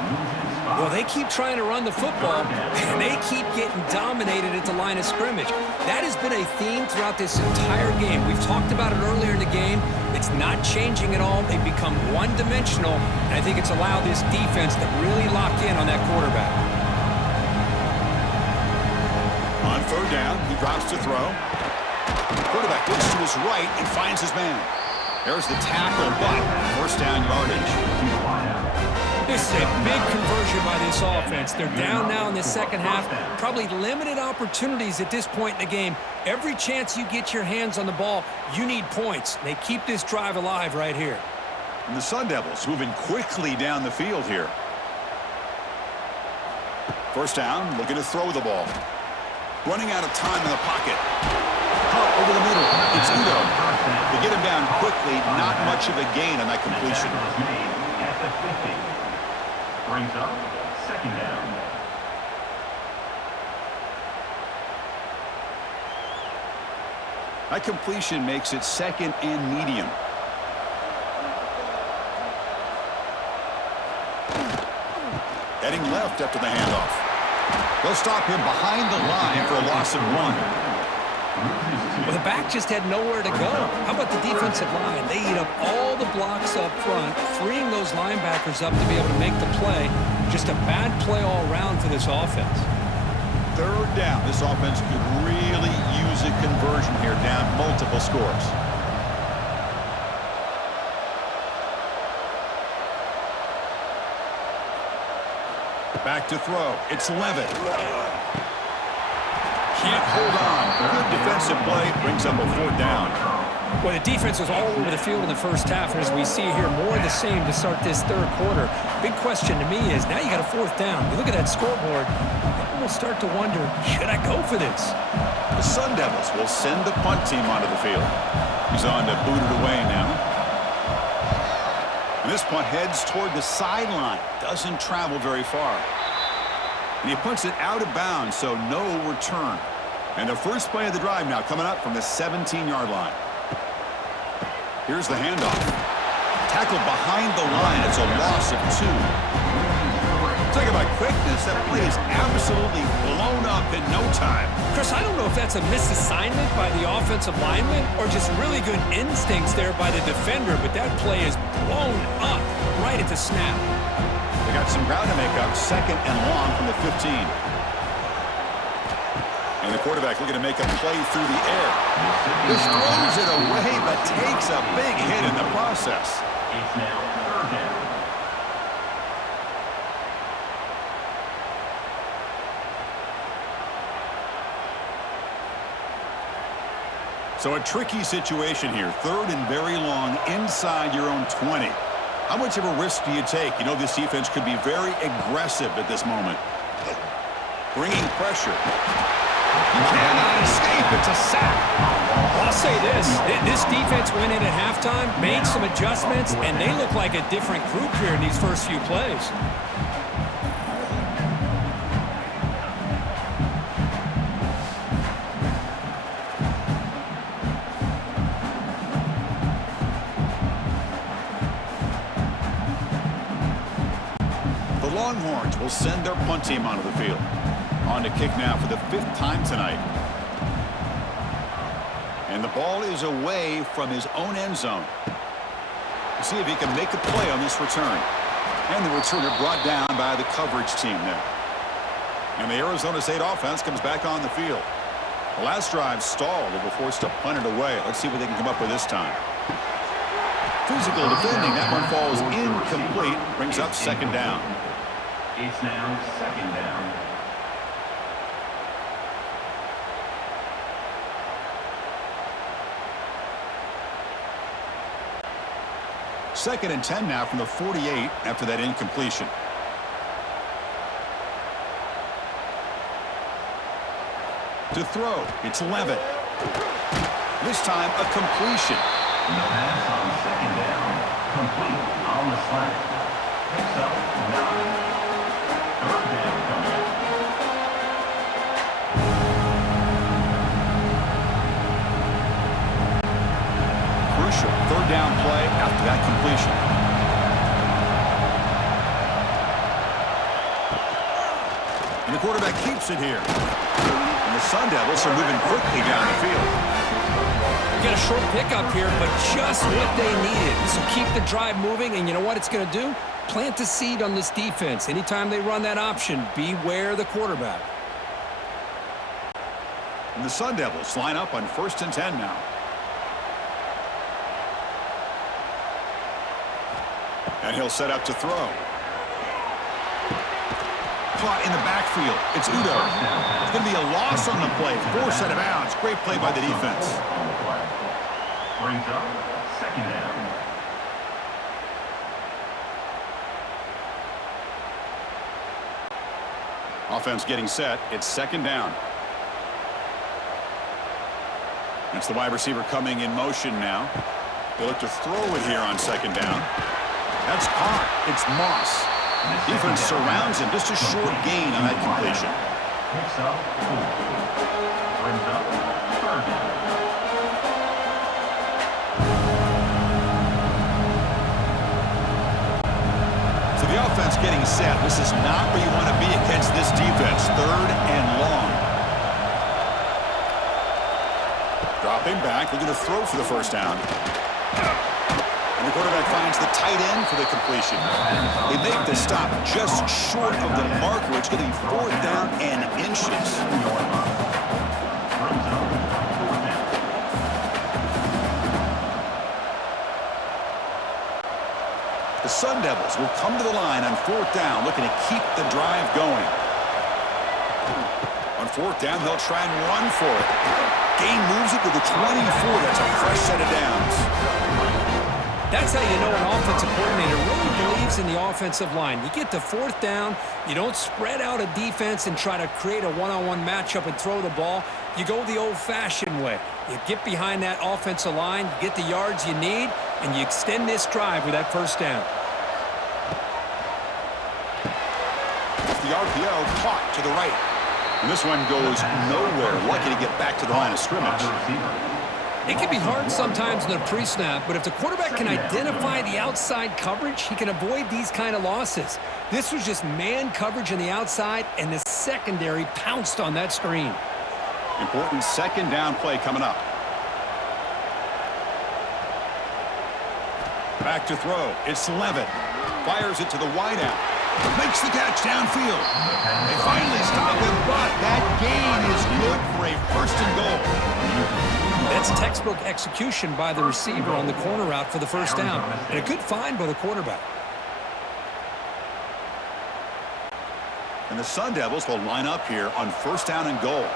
Loses 5 Well, they keep trying to run the football, and they keep getting dominated at the line of scrimmage. That has been a theme throughout this entire game. We've talked about it earlier in the game. It's not changing at all. They've become one-dimensional, and I think it's allowed this defense to really lock in on that quarterback. On third down, he drops to throw. Quarterback looks to his right and finds his man. There's the tackle, but first down yardage. This is a big conversion by this offense. They're down now in the second half. Probably limited opportunities at this point in the game. Every chance you get your hands on the ball, you need points. They keep this drive alive right here. And the Sun Devils moving quickly down the field here. First down, looking to throw the ball. Running out of time in the pocket. Up over the middle. It's Udo. To get him down quickly, not much of a gain on that completion. At the 50. Brings up second down. That completion makes it second and medium. Heading left after the handoff. They'll stop him behind the line for a loss of 1. Well, the back just had nowhere to go. How about the defensive line? They eat up all the blocks up front, freeing those linebackers up to be able to make the play. Just a bad play all around for this offense. Third down. This offense could really use a conversion here, down multiple scores. Back to throw. It's Levitt. Can't hold on. Good defensive play. Brings up a fourth down. Well, the defense was all over the field in the first half, and as we see here, more of the same to start this third quarter. Big question to me is, now you got a fourth down. You look at that scoreboard, you will start to wonder, should I go for this? The Sun Devils will send the punt team onto the field. He's on to boot it away now. And this punt heads toward the sideline. Doesn't travel very far. And he punts it out of bounds, so no return. And the first play of the drive now coming up from the 17-yard line. Here's the handoff. Tackled behind the line. It's a loss of 2. Talk about quickness. That play is absolutely blown up in no time. Chris, I don't know if that's a misassignment by the offensive lineman or just really good instincts there by the defender, but that play is blown up right at the snap. They got some ground to make up. Second and long from the 15. And the quarterback looking to make a play through the air. This throws it away, but takes a big hit in the process. It's now third down. So a tricky situation here. Third and very long inside your own 20. How much of a risk do you take? You know this defense could be very aggressive at this moment. Bringing pressure. You cannot escape. It's a sack. I'll say this defense went in at halftime, made some adjustments, and they look like a different group here in these first few plays. The Longhorns will send their punt team onto the field. On to kick now for the 5th time tonight. And the ball is away from his own end zone. We'll see if he can make a play on this return. And the returner brought down by the coverage team there. And the Arizona State offense comes back on the field. The last drive stalled. They were forced to punt it away. Let's see what they can come up with this time. Physical defending. That one falls incomplete. Brings up second down. It's now second down. Second and 10 now from the 48 after that incompletion. To throw, it's Levitt. This time a completion. The pass on second down, complete on the slant. Picks up 9. Third down coming up. Crucial third down play after that completion. quarterback keeps it here. And the Sun Devils are moving quickly down the field. Get a short pickup here, but just what they needed. This will keep the drive moving, and you know what it's going to do? Plant a seed on this defense. Anytime they run that option, beware the quarterback. And the Sun Devils line up on 1st and 10 now. And he'll set up to throw. Caught in the backfield. It's Udo. It's going to be a loss on the play. Forced out of bounds. Great play by the defense. Brings up 2nd down. Offense getting set. It's 2nd down. It's the wide receiver coming in motion now. They look to throw it here on 2nd down. That's caught. It's Moss. Defense surrounds him. Just a short gain on that completion. Picks up 4. Brings up 3rd down. So the offense getting set. This is not where you want to be against this defense. 3rd and long. Dropping back, looking to throw for the 1st down. And the quarterback finds the tight end for the completion. They make the stop just short of the marker. It's going to be 4th down and inches. The Sun Devils will come to the line on 4th down, looking to keep the drive going. On 4th down, they'll try and run for it. Gain moves it to the 24. That's a fresh set of downs. That's how you know an offensive coordinator really believes in the offensive line. You get to 4th down, you don't spread out a defense and try to create a one-on-one matchup and throw the ball. You go the old-fashioned way. You get behind that offensive line, you get the yards you need, and you extend this drive with that 1st down. The RPO caught to the right. And this one goes nowhere. Lucky to get back to the line of scrimmage. It can be hard sometimes in the pre-snap, but if the quarterback can identify the outside coverage, he can avoid these kind of losses. This was just man coverage on the outside, and the secondary pounced on that screen. Important 2nd down play coming up. Back to throw. It's Levitt. Fires it to the wideout. Makes the catch downfield. They finally stop him, but that gain is good for a 1st and goal. That's textbook execution by the receiver on the corner route for the 1st down. And a good find by the quarterback. And the Sun Devils will line up here on 1st down and goal.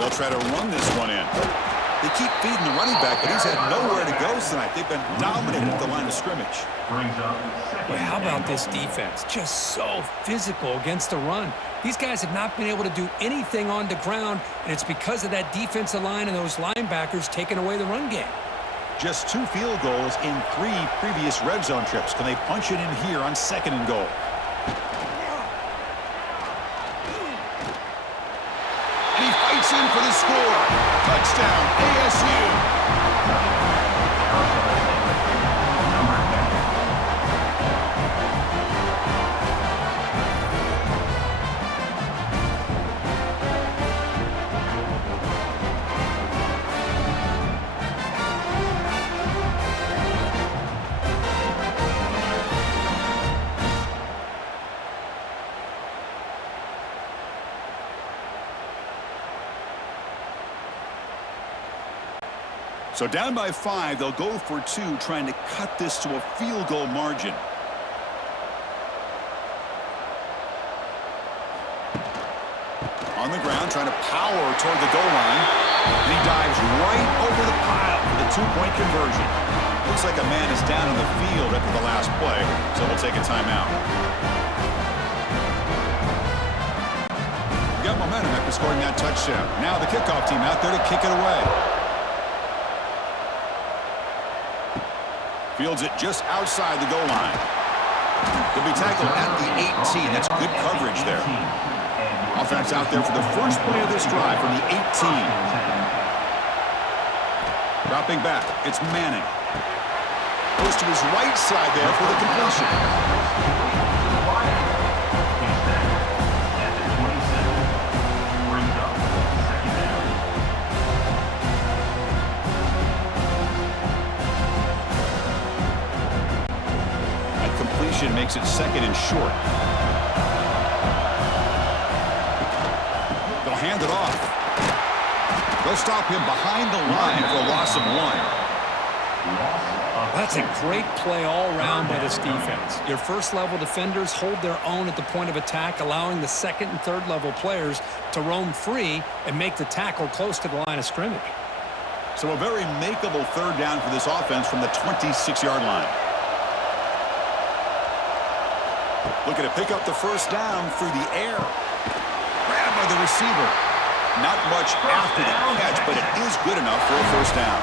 They'll try to run this one in. They keep feeding the running back, but he's had nowhere to go tonight. They've been dominated at the line of scrimmage. Well, how about this defense? Just so physical against the run. These guys have not been able to do anything on the ground, and it's because of that defensive line and those linebackers taking away the run game. Just 2 field goals in 3 previous red zone trips. Can they punch it in here on 2nd and goal? And he fights in for the score. Touchdown, ASU. So down by 5, they'll go for 2, trying to cut this to a field goal margin. On the ground, trying to power toward the goal line. And he dives right over the pile for the 2-point conversion. Looks like a man is down in the field after the last play, so we'll take a timeout. We got momentum after scoring that touchdown. Now the kickoff team out there to kick it away. Fields it just outside the goal line. He'll be tackled at the 18. That's good coverage there. Offense out there for the first play of this drive from the 18. Dropping back, it's Manning. Goes to his right side there for the completion. He's set at the 27. Brings up second down. That completion makes it second and short. They'll hand it off. They'll stop him behind the line for a loss of 1. That's a great play all around by this defense. Your first-level defenders hold their own at the point of attack, allowing the second and third-level players to roam free and make the tackle close to the line of scrimmage. So a very makeable third down for this offense from the 26-yard line. Looking to pick up the first down through the air. Grabbed by the receiver. Not much after the catch, but it is good enough for a first down.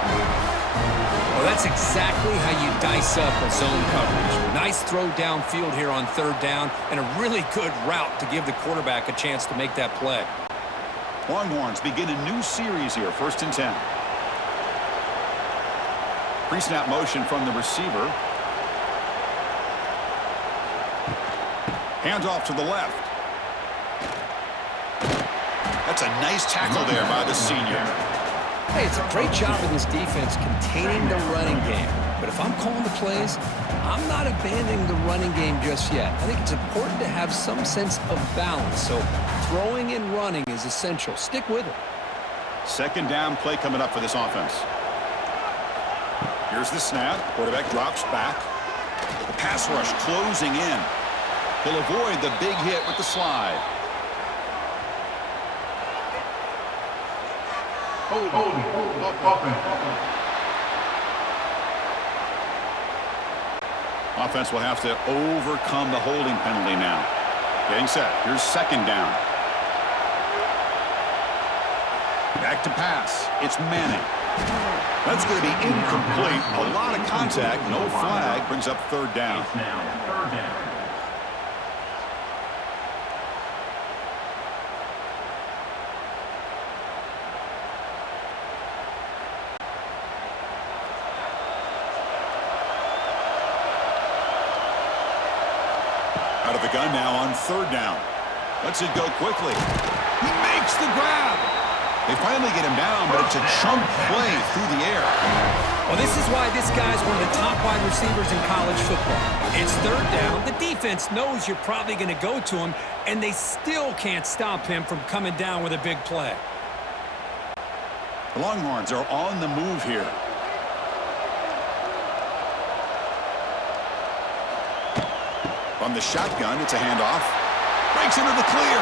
Well, that's exactly how you dice up a zone coverage. Nice throw downfield here on third down, and a really good route to give the quarterback a chance to make that play. Longhorns begin a new series here, 1st and 10. Pre-snap motion from the receiver. Hands off to the left. That's a nice tackle there by the senior. Hey, it's a great job of this defense containing the running game. But if I'm calling the plays, I'm not abandoning the running game just yet. I think it's important to have some sense of balance. So throwing and running is essential. Stick with it. Second down play coming up for this offense. Here's the snap. Quarterback drops back. The pass rush closing in. He'll avoid the big hit with the slide. Offense will have to overcome the holding penalty now. Getting set. Here's second down. Back to pass. It's Manning. That's going to be incomplete. A lot of contact. No flag. Brings up third down. Third down. Out of the gun now on third down. Lets it go quickly. He makes the grab. They finally get him down, but it's a chunk play through the air. Well, this is why this guy's one of the top wide receivers in college football. It's third down. The defense knows you're probably going to go to him, and they still can't stop him from coming down with a big play. The Longhorns are on the move here. From the shotgun, it's a handoff. Breaks into the clear.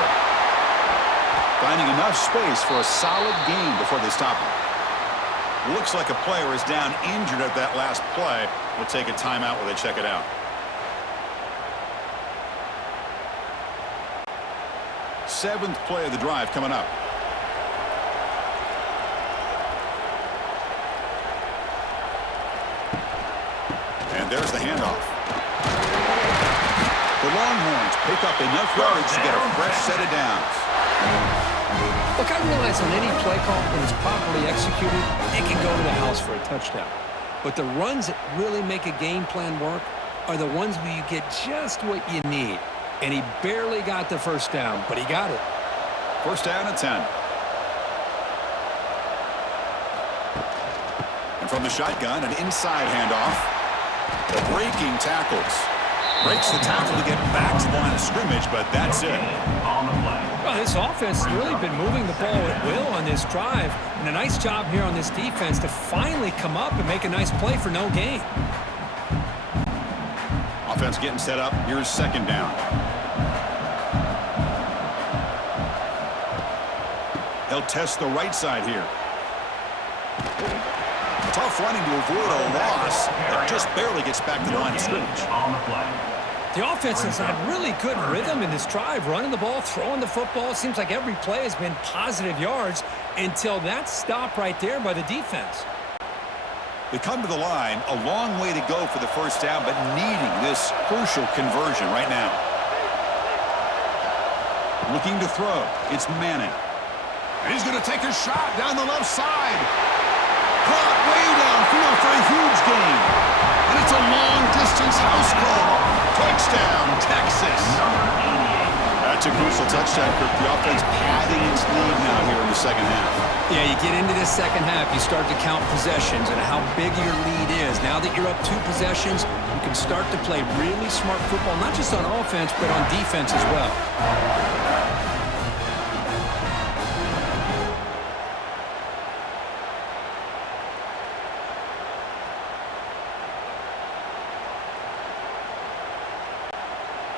Finding enough space for a solid gain before they stop him. Looks like a player is down injured at that last play. We'll take a timeout while they check it out. Seventh play of the drive coming up. And there's the handoff. The Longhorns pick up enough yards to get a fresh set of downs. Look, I realize on any play call, when it's properly executed, it can go to the house for a touchdown. But the runs that really make a game plan work are the ones where you get just what you need. And he barely got the first down, but he got it. First down at 10. And from the shotgun, an inside handoff. The breaking tackles. Breaks the tackle to get back to the line of scrimmage, but that's it. On the play. Well, this offense has really been moving the ball at will on this drive. And a nice job here on this defense to finally come up and make a nice play for no gain. Offense getting set up. Here's second down. He'll test the right side here. Tough running to avoid a loss that just barely gets back to the line of scrimmage. On the play. The offense has had really good rhythm in this drive, running the ball, throwing the football. Seems like every play has been positive yards until that stop right there by the defense. They come to the line, a long way to go for the first down, but needing this crucial conversion right now. Looking to throw. It's Manning. And he's going to take a shot down the left side. Caught way downfield for a huge gain. And it's a long-distance house call. Touchdown, Texas. That's a crucial touchdown, Kirk. The offense padding its lead now here in the second half. Yeah, you get into this second half, you start to count possessions and how big your lead is. Now that you're up 2 possessions, you can start to play really smart football, not just on offense, but on defense as well.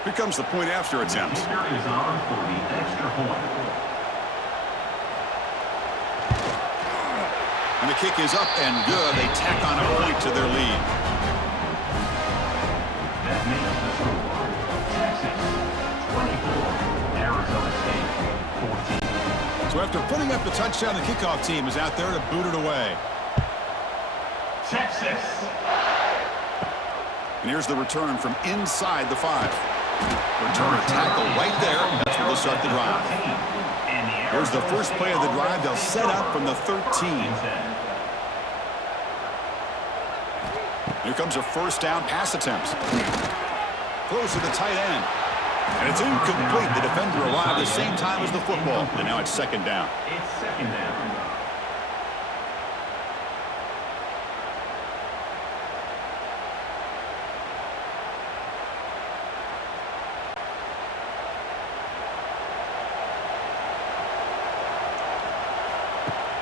Here comes the point after attempt. Kicker is on for the extra point. And the kick is up and good. They tack on a point to their lead. That makes the score Texas 24, Arizona State 14. So after putting up the touchdown, the kickoff team is out there to boot it away. Texas. And here's the return from inside the 5. Return a tackle right there. That's where they'll start the drive. Here's the first play of the drive. They'll set up from the 13. Here comes a first down pass attempt. Throws to the tight end. And it's incomplete. The defender arrived at the same time as the football. And now it's second down. It's second down.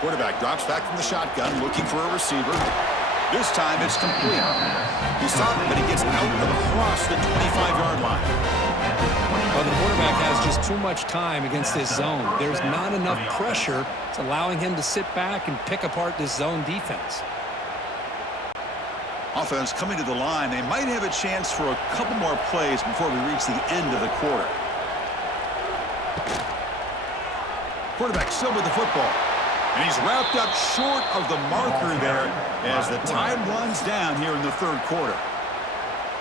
Quarterback drops back from the shotgun, looking for a receiver. This time it's complete. He stopped, but he gets out across the 25-yard line. Well, the quarterback has just too much time against this zone. There's not enough pressure. It's allowing him to sit back and pick apart this zone defense. Offense coming to the line. They might have a chance for a couple more plays before we reach the end of the quarter. Quarterback still with the football. And he's wrapped up short of the marker there as the time runs down here in the third quarter.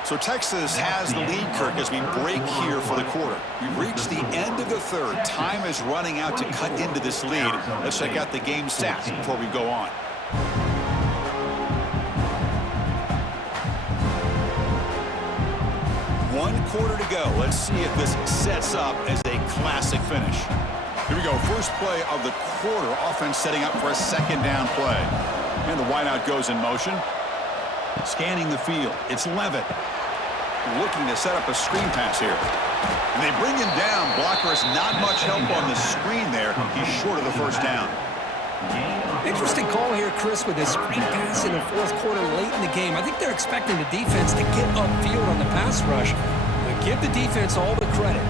So Texas has the lead, Kirk, as we break here for the quarter. We've reached the end of the third. Time is running out to cut into this lead. Let's check out the game stats before we go on. One quarter to go. Let's see if this sets up as a classic finish. Here we go. First play of the quarter. Offense setting up for a second down play. And the wideout goes in motion. Scanning the field. It's Levitt. Looking to set up a screen pass here. And they bring him down. Blocker has not much help on the screen there. He's short of the first down. Interesting call here, Chris, with this screen pass in the fourth quarter late in the game. I think they're expecting the defense to get upfield on the pass rush. But give the defense all the credit.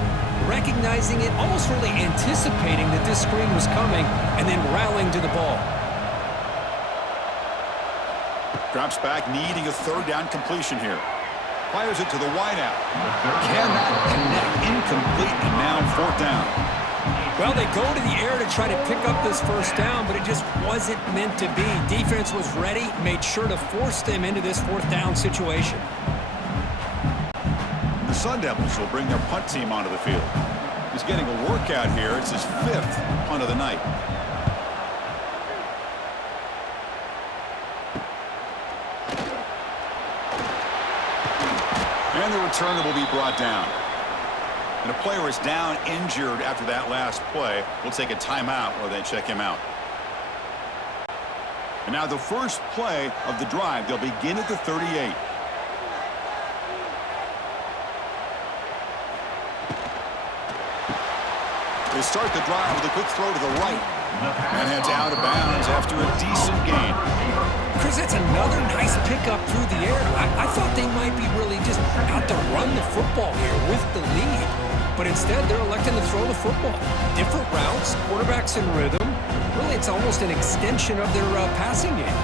Recognizing it, almost really anticipating that this screen was coming, and then rallying to the ball. Drops back, needing a third down completion here. Fires it to the wideout. Cannot connect. Incomplete, and now fourth down. Well, they go to the air to try to pick up this first down, but it just wasn't meant to be. Defense was ready, made sure to force them into this fourth down situation. The Sun Devils will bring their punt team onto the field. He's getting a workout here. It's his 5th punt of the night. And the returner will be brought down. And a player is down injured after that last play. We'll take a timeout while they check him out. And now the first play of the drive. They'll begin at the 38. They start the drive with a quick throw to the right. And heads out of bounds after a decent gain. Chris, that's another nice pickup through the air. I thought they might be really just out to run the football here with the lead. But instead, they're electing to throw the football. Different routes, quarterbacks in rhythm. Really, it's almost an extension of their passing game.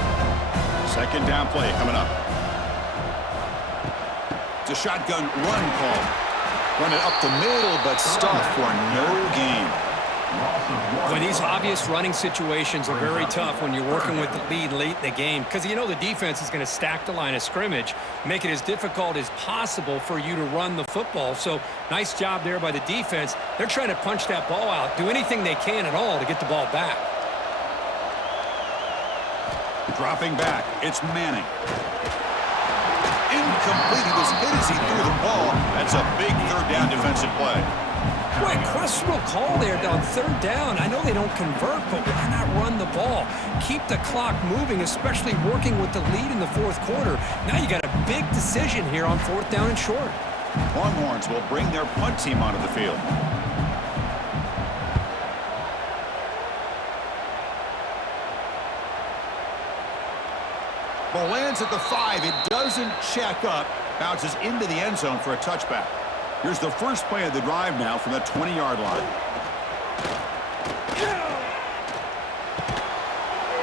Second down play coming up. It's a shotgun run call. Run it up the middle, but stuffed for no gain. Well, these obvious running situations are very tough when you're working with the lead late in the game because you know the defense is going to stack the line of scrimmage, make it as difficult as possible for you to run the football. So nice job there by the defense. They're trying to punch that ball out, do anything they can at all to get the ball back. Dropping back, it's Manning. incomplete. He was hit as he threw the ball. That's a big third down defensive play. Boy, questionable call there on third down. I know they don't convert, but why not run the ball? Keep the clock moving, especially working with the lead in the fourth quarter. Now you got a big decision here on fourth down and short. Longhorns will bring their punt team onto the field. Ball lands at the 5. It doesn't check up. Bounces into the end zone for a touchback. Here's the first play of the drive now from the 20-yard line.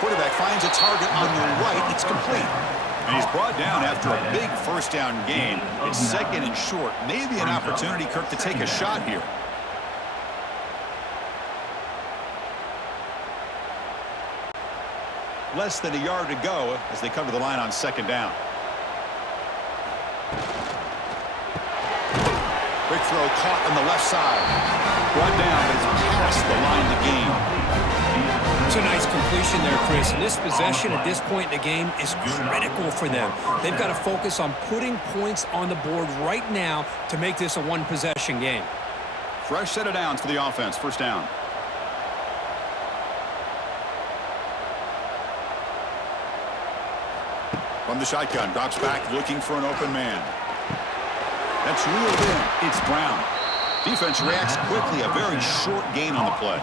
Quarterback finds a target on the right. It's complete. And he's brought down after a big first down gain. It's second and short. Maybe an opportunity, Kirk, to take a shot here. Less than a yard to go as they come to the line on second down. Quick throw caught on the left side. Brought down, but it's past the line to gain. It's a nice completion there, Chris. And this possession at this point in the game is critical for them. They've got to focus on putting points on the board right now to make this a one-possession game. Fresh set of downs for the offense. First down. From the shotgun, drops back looking for an open man. That's reeled in. It's Brown. Defense reacts quickly. A very short gain on the play.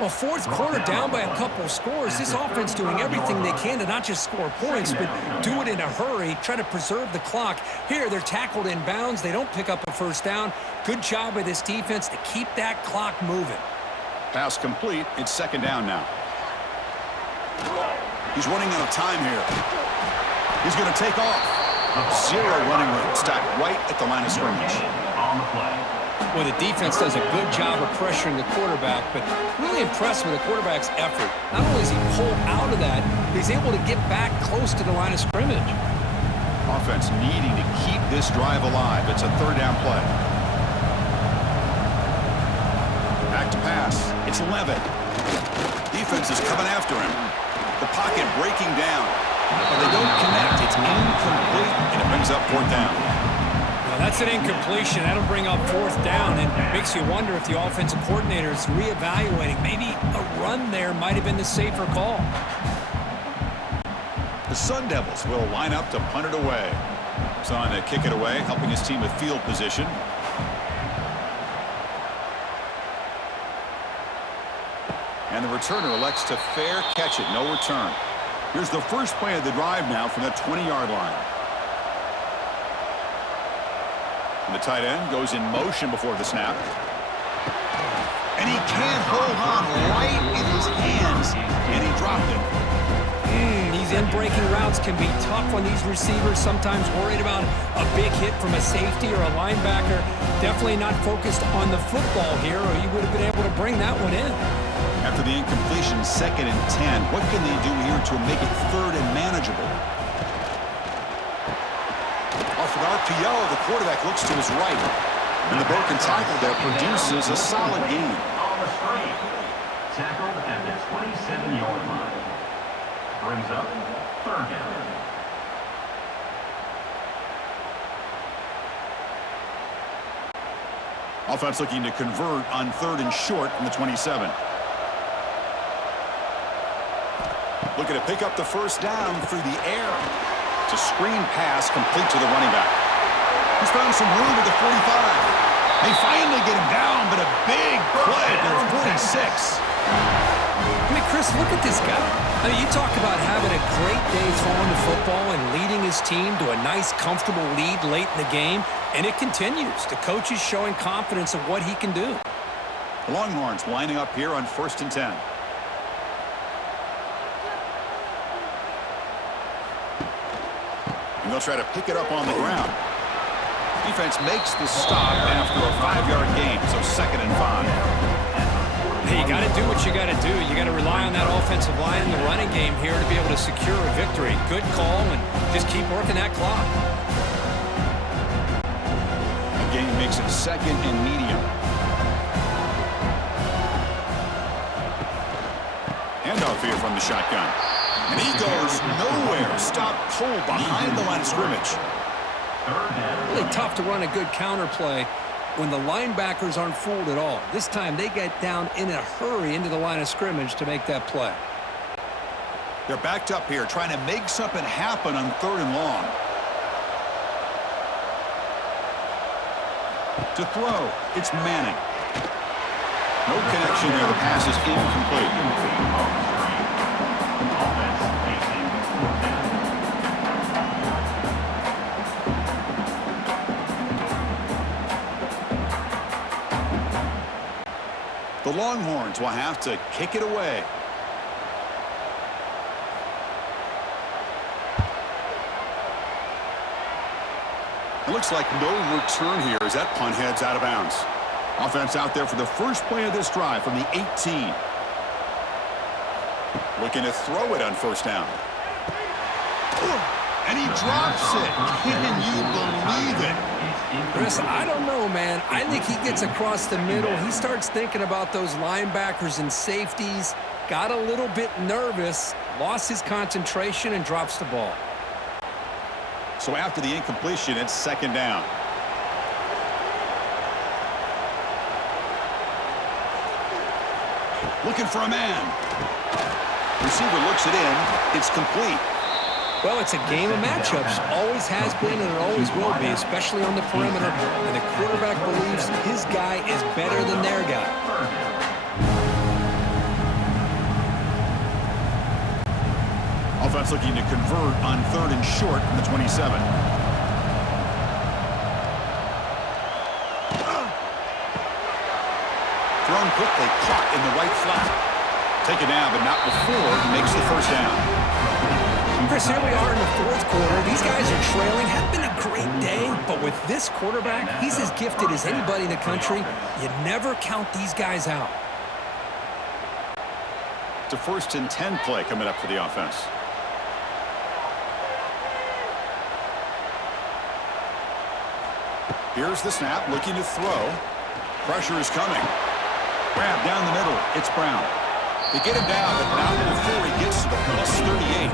Well, fourth quarter down by a couple of scores. This offense doing everything they can to not just score points, but do it in a hurry, try to preserve the clock. Here, they're tackled in bounds. They don't pick up a first down. Good job by this defense to keep that clock moving. Pass complete. It's second down now. He's running out of time here. He's going to take off. Zero running room. Stopped right at the line of scrimmage. On the play. Well, the defense does a good job of pressuring the quarterback, but really impressed with the quarterback's effort. Not only does he pull out of that, but he's able to get back close to the line of scrimmage. Offense needing to keep this drive alive. It's a third down play. Back to pass. It's Levitt. Defense is coming after him. The pocket breaking down. But they don't connect. It's incomplete, and it brings up fourth down. Well, that's an incompletion. That'll bring up fourth down, and makes you wonder if the offensive coordinator is reevaluating. Maybe a run there might have been the safer call. The Sun Devils will line up to punt it away. Son to kick it away, helping his team with field position. And the returner elects to fair catch it. No return. Here's the first play of the drive now from the 20-yard line. And the tight end goes in motion before the snap. And he can't hold on right in his hands. And he dropped it. These in-breaking routes can be tough on these receivers, sometimes worried about a big hit from a safety or a linebacker. Definitely not focused on the football here, or you would have been able to bring that one in. After the incompletion, 2nd and 10, what can they do here to make it third and manageable? Off an RPO, the quarterback looks to his right. And the broken tackle there produces a solid gain. On the screen. Tackled at the 27-yard line. Brings up third down. Offense looking to convert on 3rd and short from the 27. Looking to pick up the first down through the air. It's a screen pass complete to the running back. He's found some room at the 45. They finally get him down, but a big play to the 46. I mean, Chris, look at this guy. I mean, you talk about having a great day throwing the football and leading his team to a nice, comfortable lead late in the game, and it continues. The coach is showing confidence of what he can do. The Longhorns lining up here on 1st and 10. And they'll try to pick it up on the ground. Defense makes the stop after a 5-yard gain, so 2nd and 5. Hey, you got to do what you got to do. You got to rely on that offensive line in the running game here to be able to secure a victory. Good call, and just keep working that clock. The game makes it 2nd and medium. Handoff here from the shotgun. And he goes nowhere. Stop cold behind the line of scrimmage. Third down. Really tough to run a good counter play when the linebackers aren't fooled at all. This time they get down in a hurry into the line of scrimmage to make that play. They're backed up here trying to make something happen on 3rd and long. To throw, it's Manning. No connection there. The pass is incomplete. Offense facing 4th down. The Longhorns will have to kick it away. It looks like no return here as that punt heads out of bounds. Offense out there for the first play of this drive from the 18. Looking to throw it on 1st down. And he drops it. Can you believe it? Chris, I don't know, man. I think he gets across the middle. He starts thinking about those linebackers and safeties, got a little bit nervous, lost his concentration, and drops the ball. So after the incompletion, it's 2nd down. Looking for a man. Receiver looks it in. It's complete. Well, it's a game of matchups. Always has been and it always will be, especially on the perimeter. And the quarterback believes his guy is better than their guy. Offense looking to convert on 3rd and short from the 27. Thrown quickly, caught in the right flat. Taken down, but not before he makes the 1st down. Chris, here we are in the 4th quarter. These guys are trailing. Had been a great day, but with this quarterback, he's as gifted as anybody in the country. You never count these guys out. It's a 1st and 10 play coming up for the offense. Here's the snap, looking to throw. Pressure is coming. Grab down the middle. It's Brown. They get him down, but not before he gets to the +38.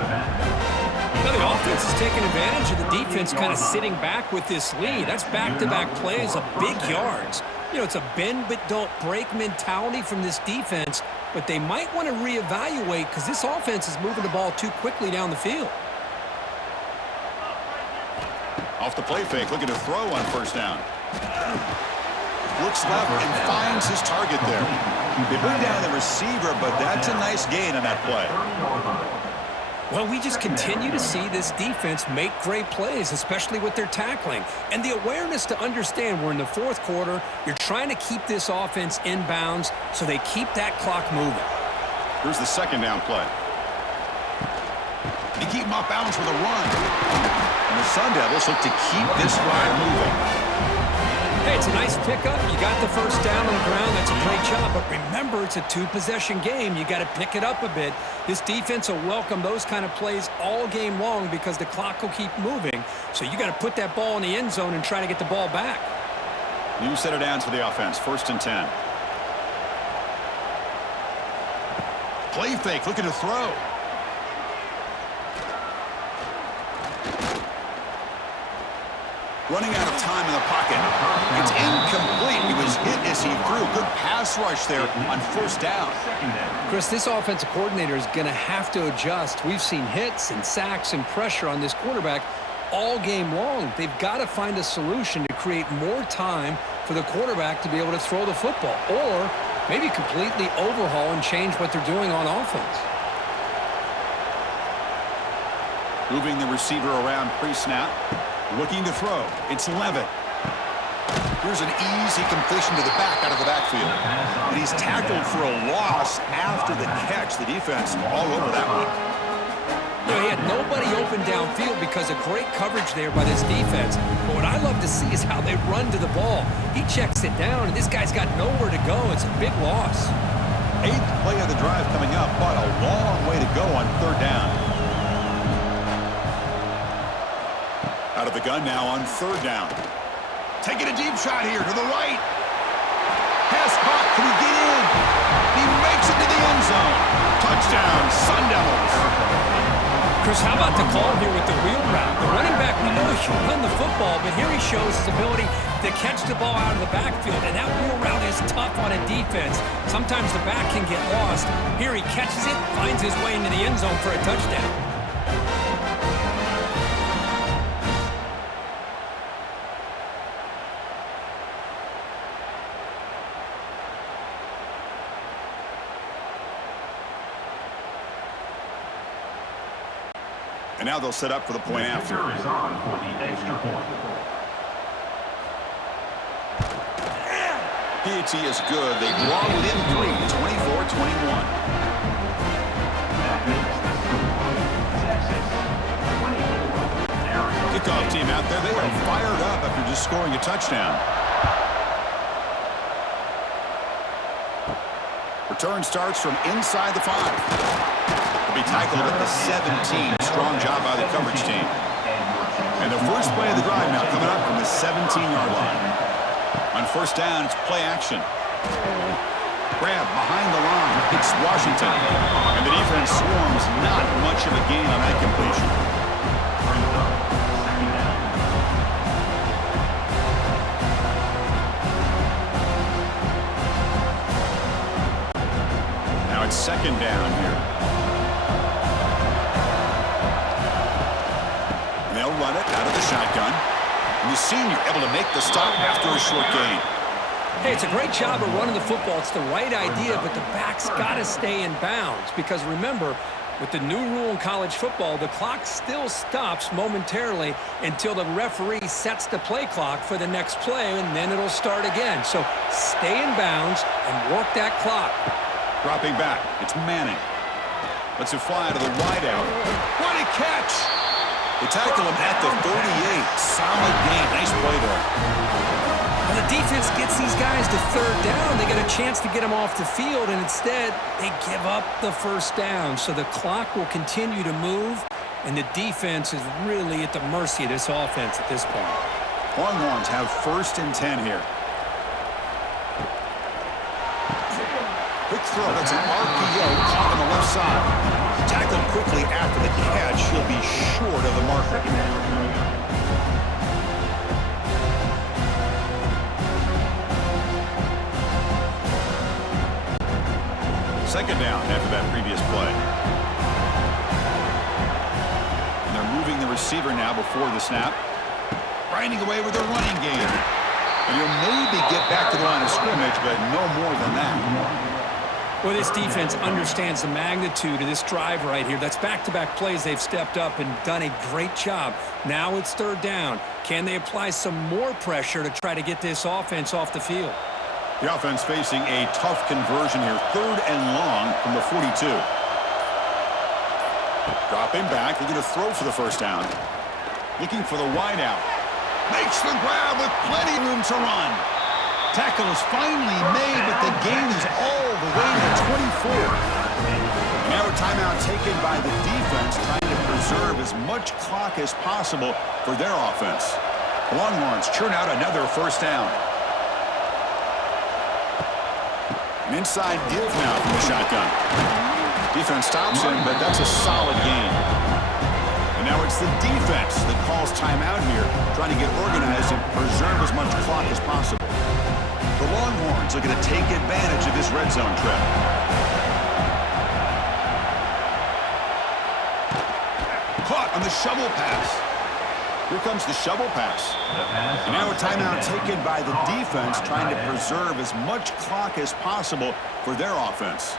Now the offense is taking advantage of the defense kind of sitting back with this lead. That's back-to-back plays of big yards. You know, it's a bend but don't break mentality from this defense, but they might want to reevaluate because this offense is moving the ball too quickly down the field. Off the play fake, looking to throw on 1st down. Looks left and finds his target there. They bring down the receiver, but that's a nice gain on that play. Well, we just continue to see this defense make great plays, especially with their tackling. And the awareness to understand we're in the 4th quarter, you're trying to keep this offense in bounds so they keep that clock moving. Here's the 2nd down play. They keep him off bounds with a run. And the Sun Devils look to keep this drive moving. Hey, it's a nice pickup. You got the 1st down on the ground. That's a great job. But remember, it's a 2-possession game. You got to pick it up a bit. This defense will welcome those kind of plays all game long because the clock will keep moving. So you got to put that ball in the end zone and try to get the ball back. New set of downs for the offense. 1st and 10. Play fake, looking to throw. Running out of time in the pocket. It's incomplete. He was hit as he threw. Good pass rush there on 1st down. Chris, this offensive coordinator is going to have to adjust. We've seen hits and sacks and pressure on this quarterback all game long. They've got to find a solution to create more time for the quarterback to be able to throw the football, or maybe completely overhaul and change what they're doing on offense. Moving the receiver around pre-snap. Looking to throw. It's Levitt. Here's an easy completion to the back out of the backfield. And he's tackled for a loss after the catch. The defense all over that one. You know, he had nobody open downfield because of great coverage there by this defense. But what I love to see is how they run to the ball. He checks it down, and this guy's got nowhere to go. It's a big loss. 8th play of the drive coming up, but a long way to go on 3rd down. Out of the gun now on 3rd down. Taking a deep shot here to the right. Pass caught. Can he get in? He makes it to the end zone. Touchdown, Sun Devils. Chris, how about the call here with the wheel route? The running back, we know he can run the football, but here he shows his ability to catch the ball out of the backfield, and that wheel route is tough on a defense. Sometimes the back can get lost. Here he catches it, finds his way into the end zone for a touchdown. And now they'll set up for the point after. The is on for the extra point. PAT is good. They draw within 3, 24-21. That makes the score Texas 24, Arizona. Kickoff team out there. They are fired up after just scoring a touchdown. Return starts from inside the 5. Be tackled at the 17. Strong job by the coverage team. And the first play of the drive now coming up from the 17-yard line. On first down, it's play action. Grab behind the line. It's Washington. And the defense swarms. Not much of a gain on that completion. Now it's second down here. They'll run it out of the shotgun. And the senior able to make the stop after a short gain. Hey, it's a great job of running the football. It's the right idea, but the back's got to stay in bounds. Because remember, with the new rule in college football, the clock still stops momentarily until the referee sets the play clock for the next play, and then it'll start again. So stay in bounds and work that clock. Dropping back, it's Manning. Lets it fly to the wideout. What a catch! They tackle him at the 38. Solid game. Nice play there. Well, the defense gets these guys to third down. They get a chance to get them off the field, and instead they give up the first down. So the clock will continue to move, and the defense is really at the mercy of this offense at this point. Longhorns have first and 10 here. Quick throw. That's an RPO caught on the left side. Tackled quickly after the catch. He'll be short of the marker. Second down after that previous play. And they're moving the receiver now before the snap. Grinding away with a running game. And you'll maybe get back to the line of scrimmage, but no more than that. Well, this defense understands the magnitude of this drive right here. That's back-to-back plays. They've stepped up and done a great job. Now it's third down. Can they apply some more pressure to try to get this offense off the field? The offense facing a tough conversion here. Third and long from the 42. Dropping back. They're going to throw for the first down. Looking for the wideout. Makes the grab with plenty of room to run. Tackle is finally made, but the gain is all the way to 24. Now a timeout taken by the defense, trying to preserve as much clock as possible for their offense. The Longhorns churn out another first down. An inside give now from the shotgun. Defense stops him, but that's a solid gain. And now it's the defense that calls timeout here, trying to get organized and preserve as much clock as possible. The Longhorns looking to take advantage of this red zone trip. Caught on the shovel pass. Here comes the shovel pass. And now a timeout taken by the defense, trying to preserve as much clock as possible for their offense.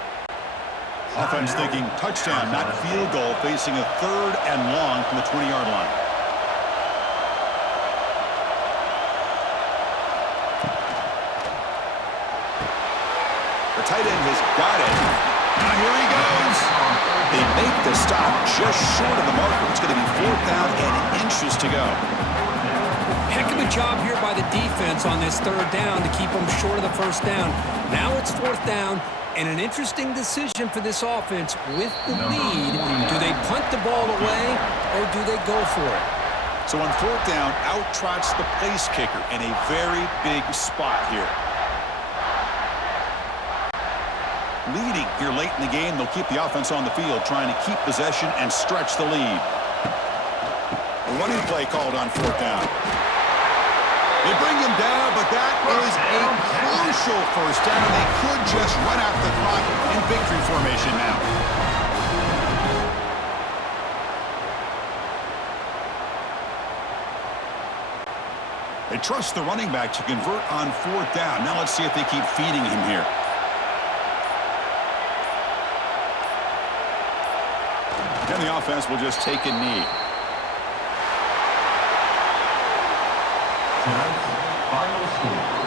Offense thinking touchdown, not field goal, facing a third and long from the 20-yard line. The tight end has got it. Now here he goes. They make the stop just short of the marker. It's going to be fourth down and inches to go. Heck of a job here by the defense on this third down to keep them short of the first down. Now it's fourth down, and an interesting decision for this offense with the lead. Do they punt the ball away, or do they go for it? So on fourth down, out trots the place kicker in a very big spot here. leading here late in the game. They'll keep the offense on the field, trying to keep possession and stretch the lead. A running play called on fourth down. They bring him down, but that is a crucial first down. They could just run out the clock in victory formation now. They trust the running back to convert on fourth down. Now let's see if they keep feeding him here. And the offense will just take a knee. Tonight's final score.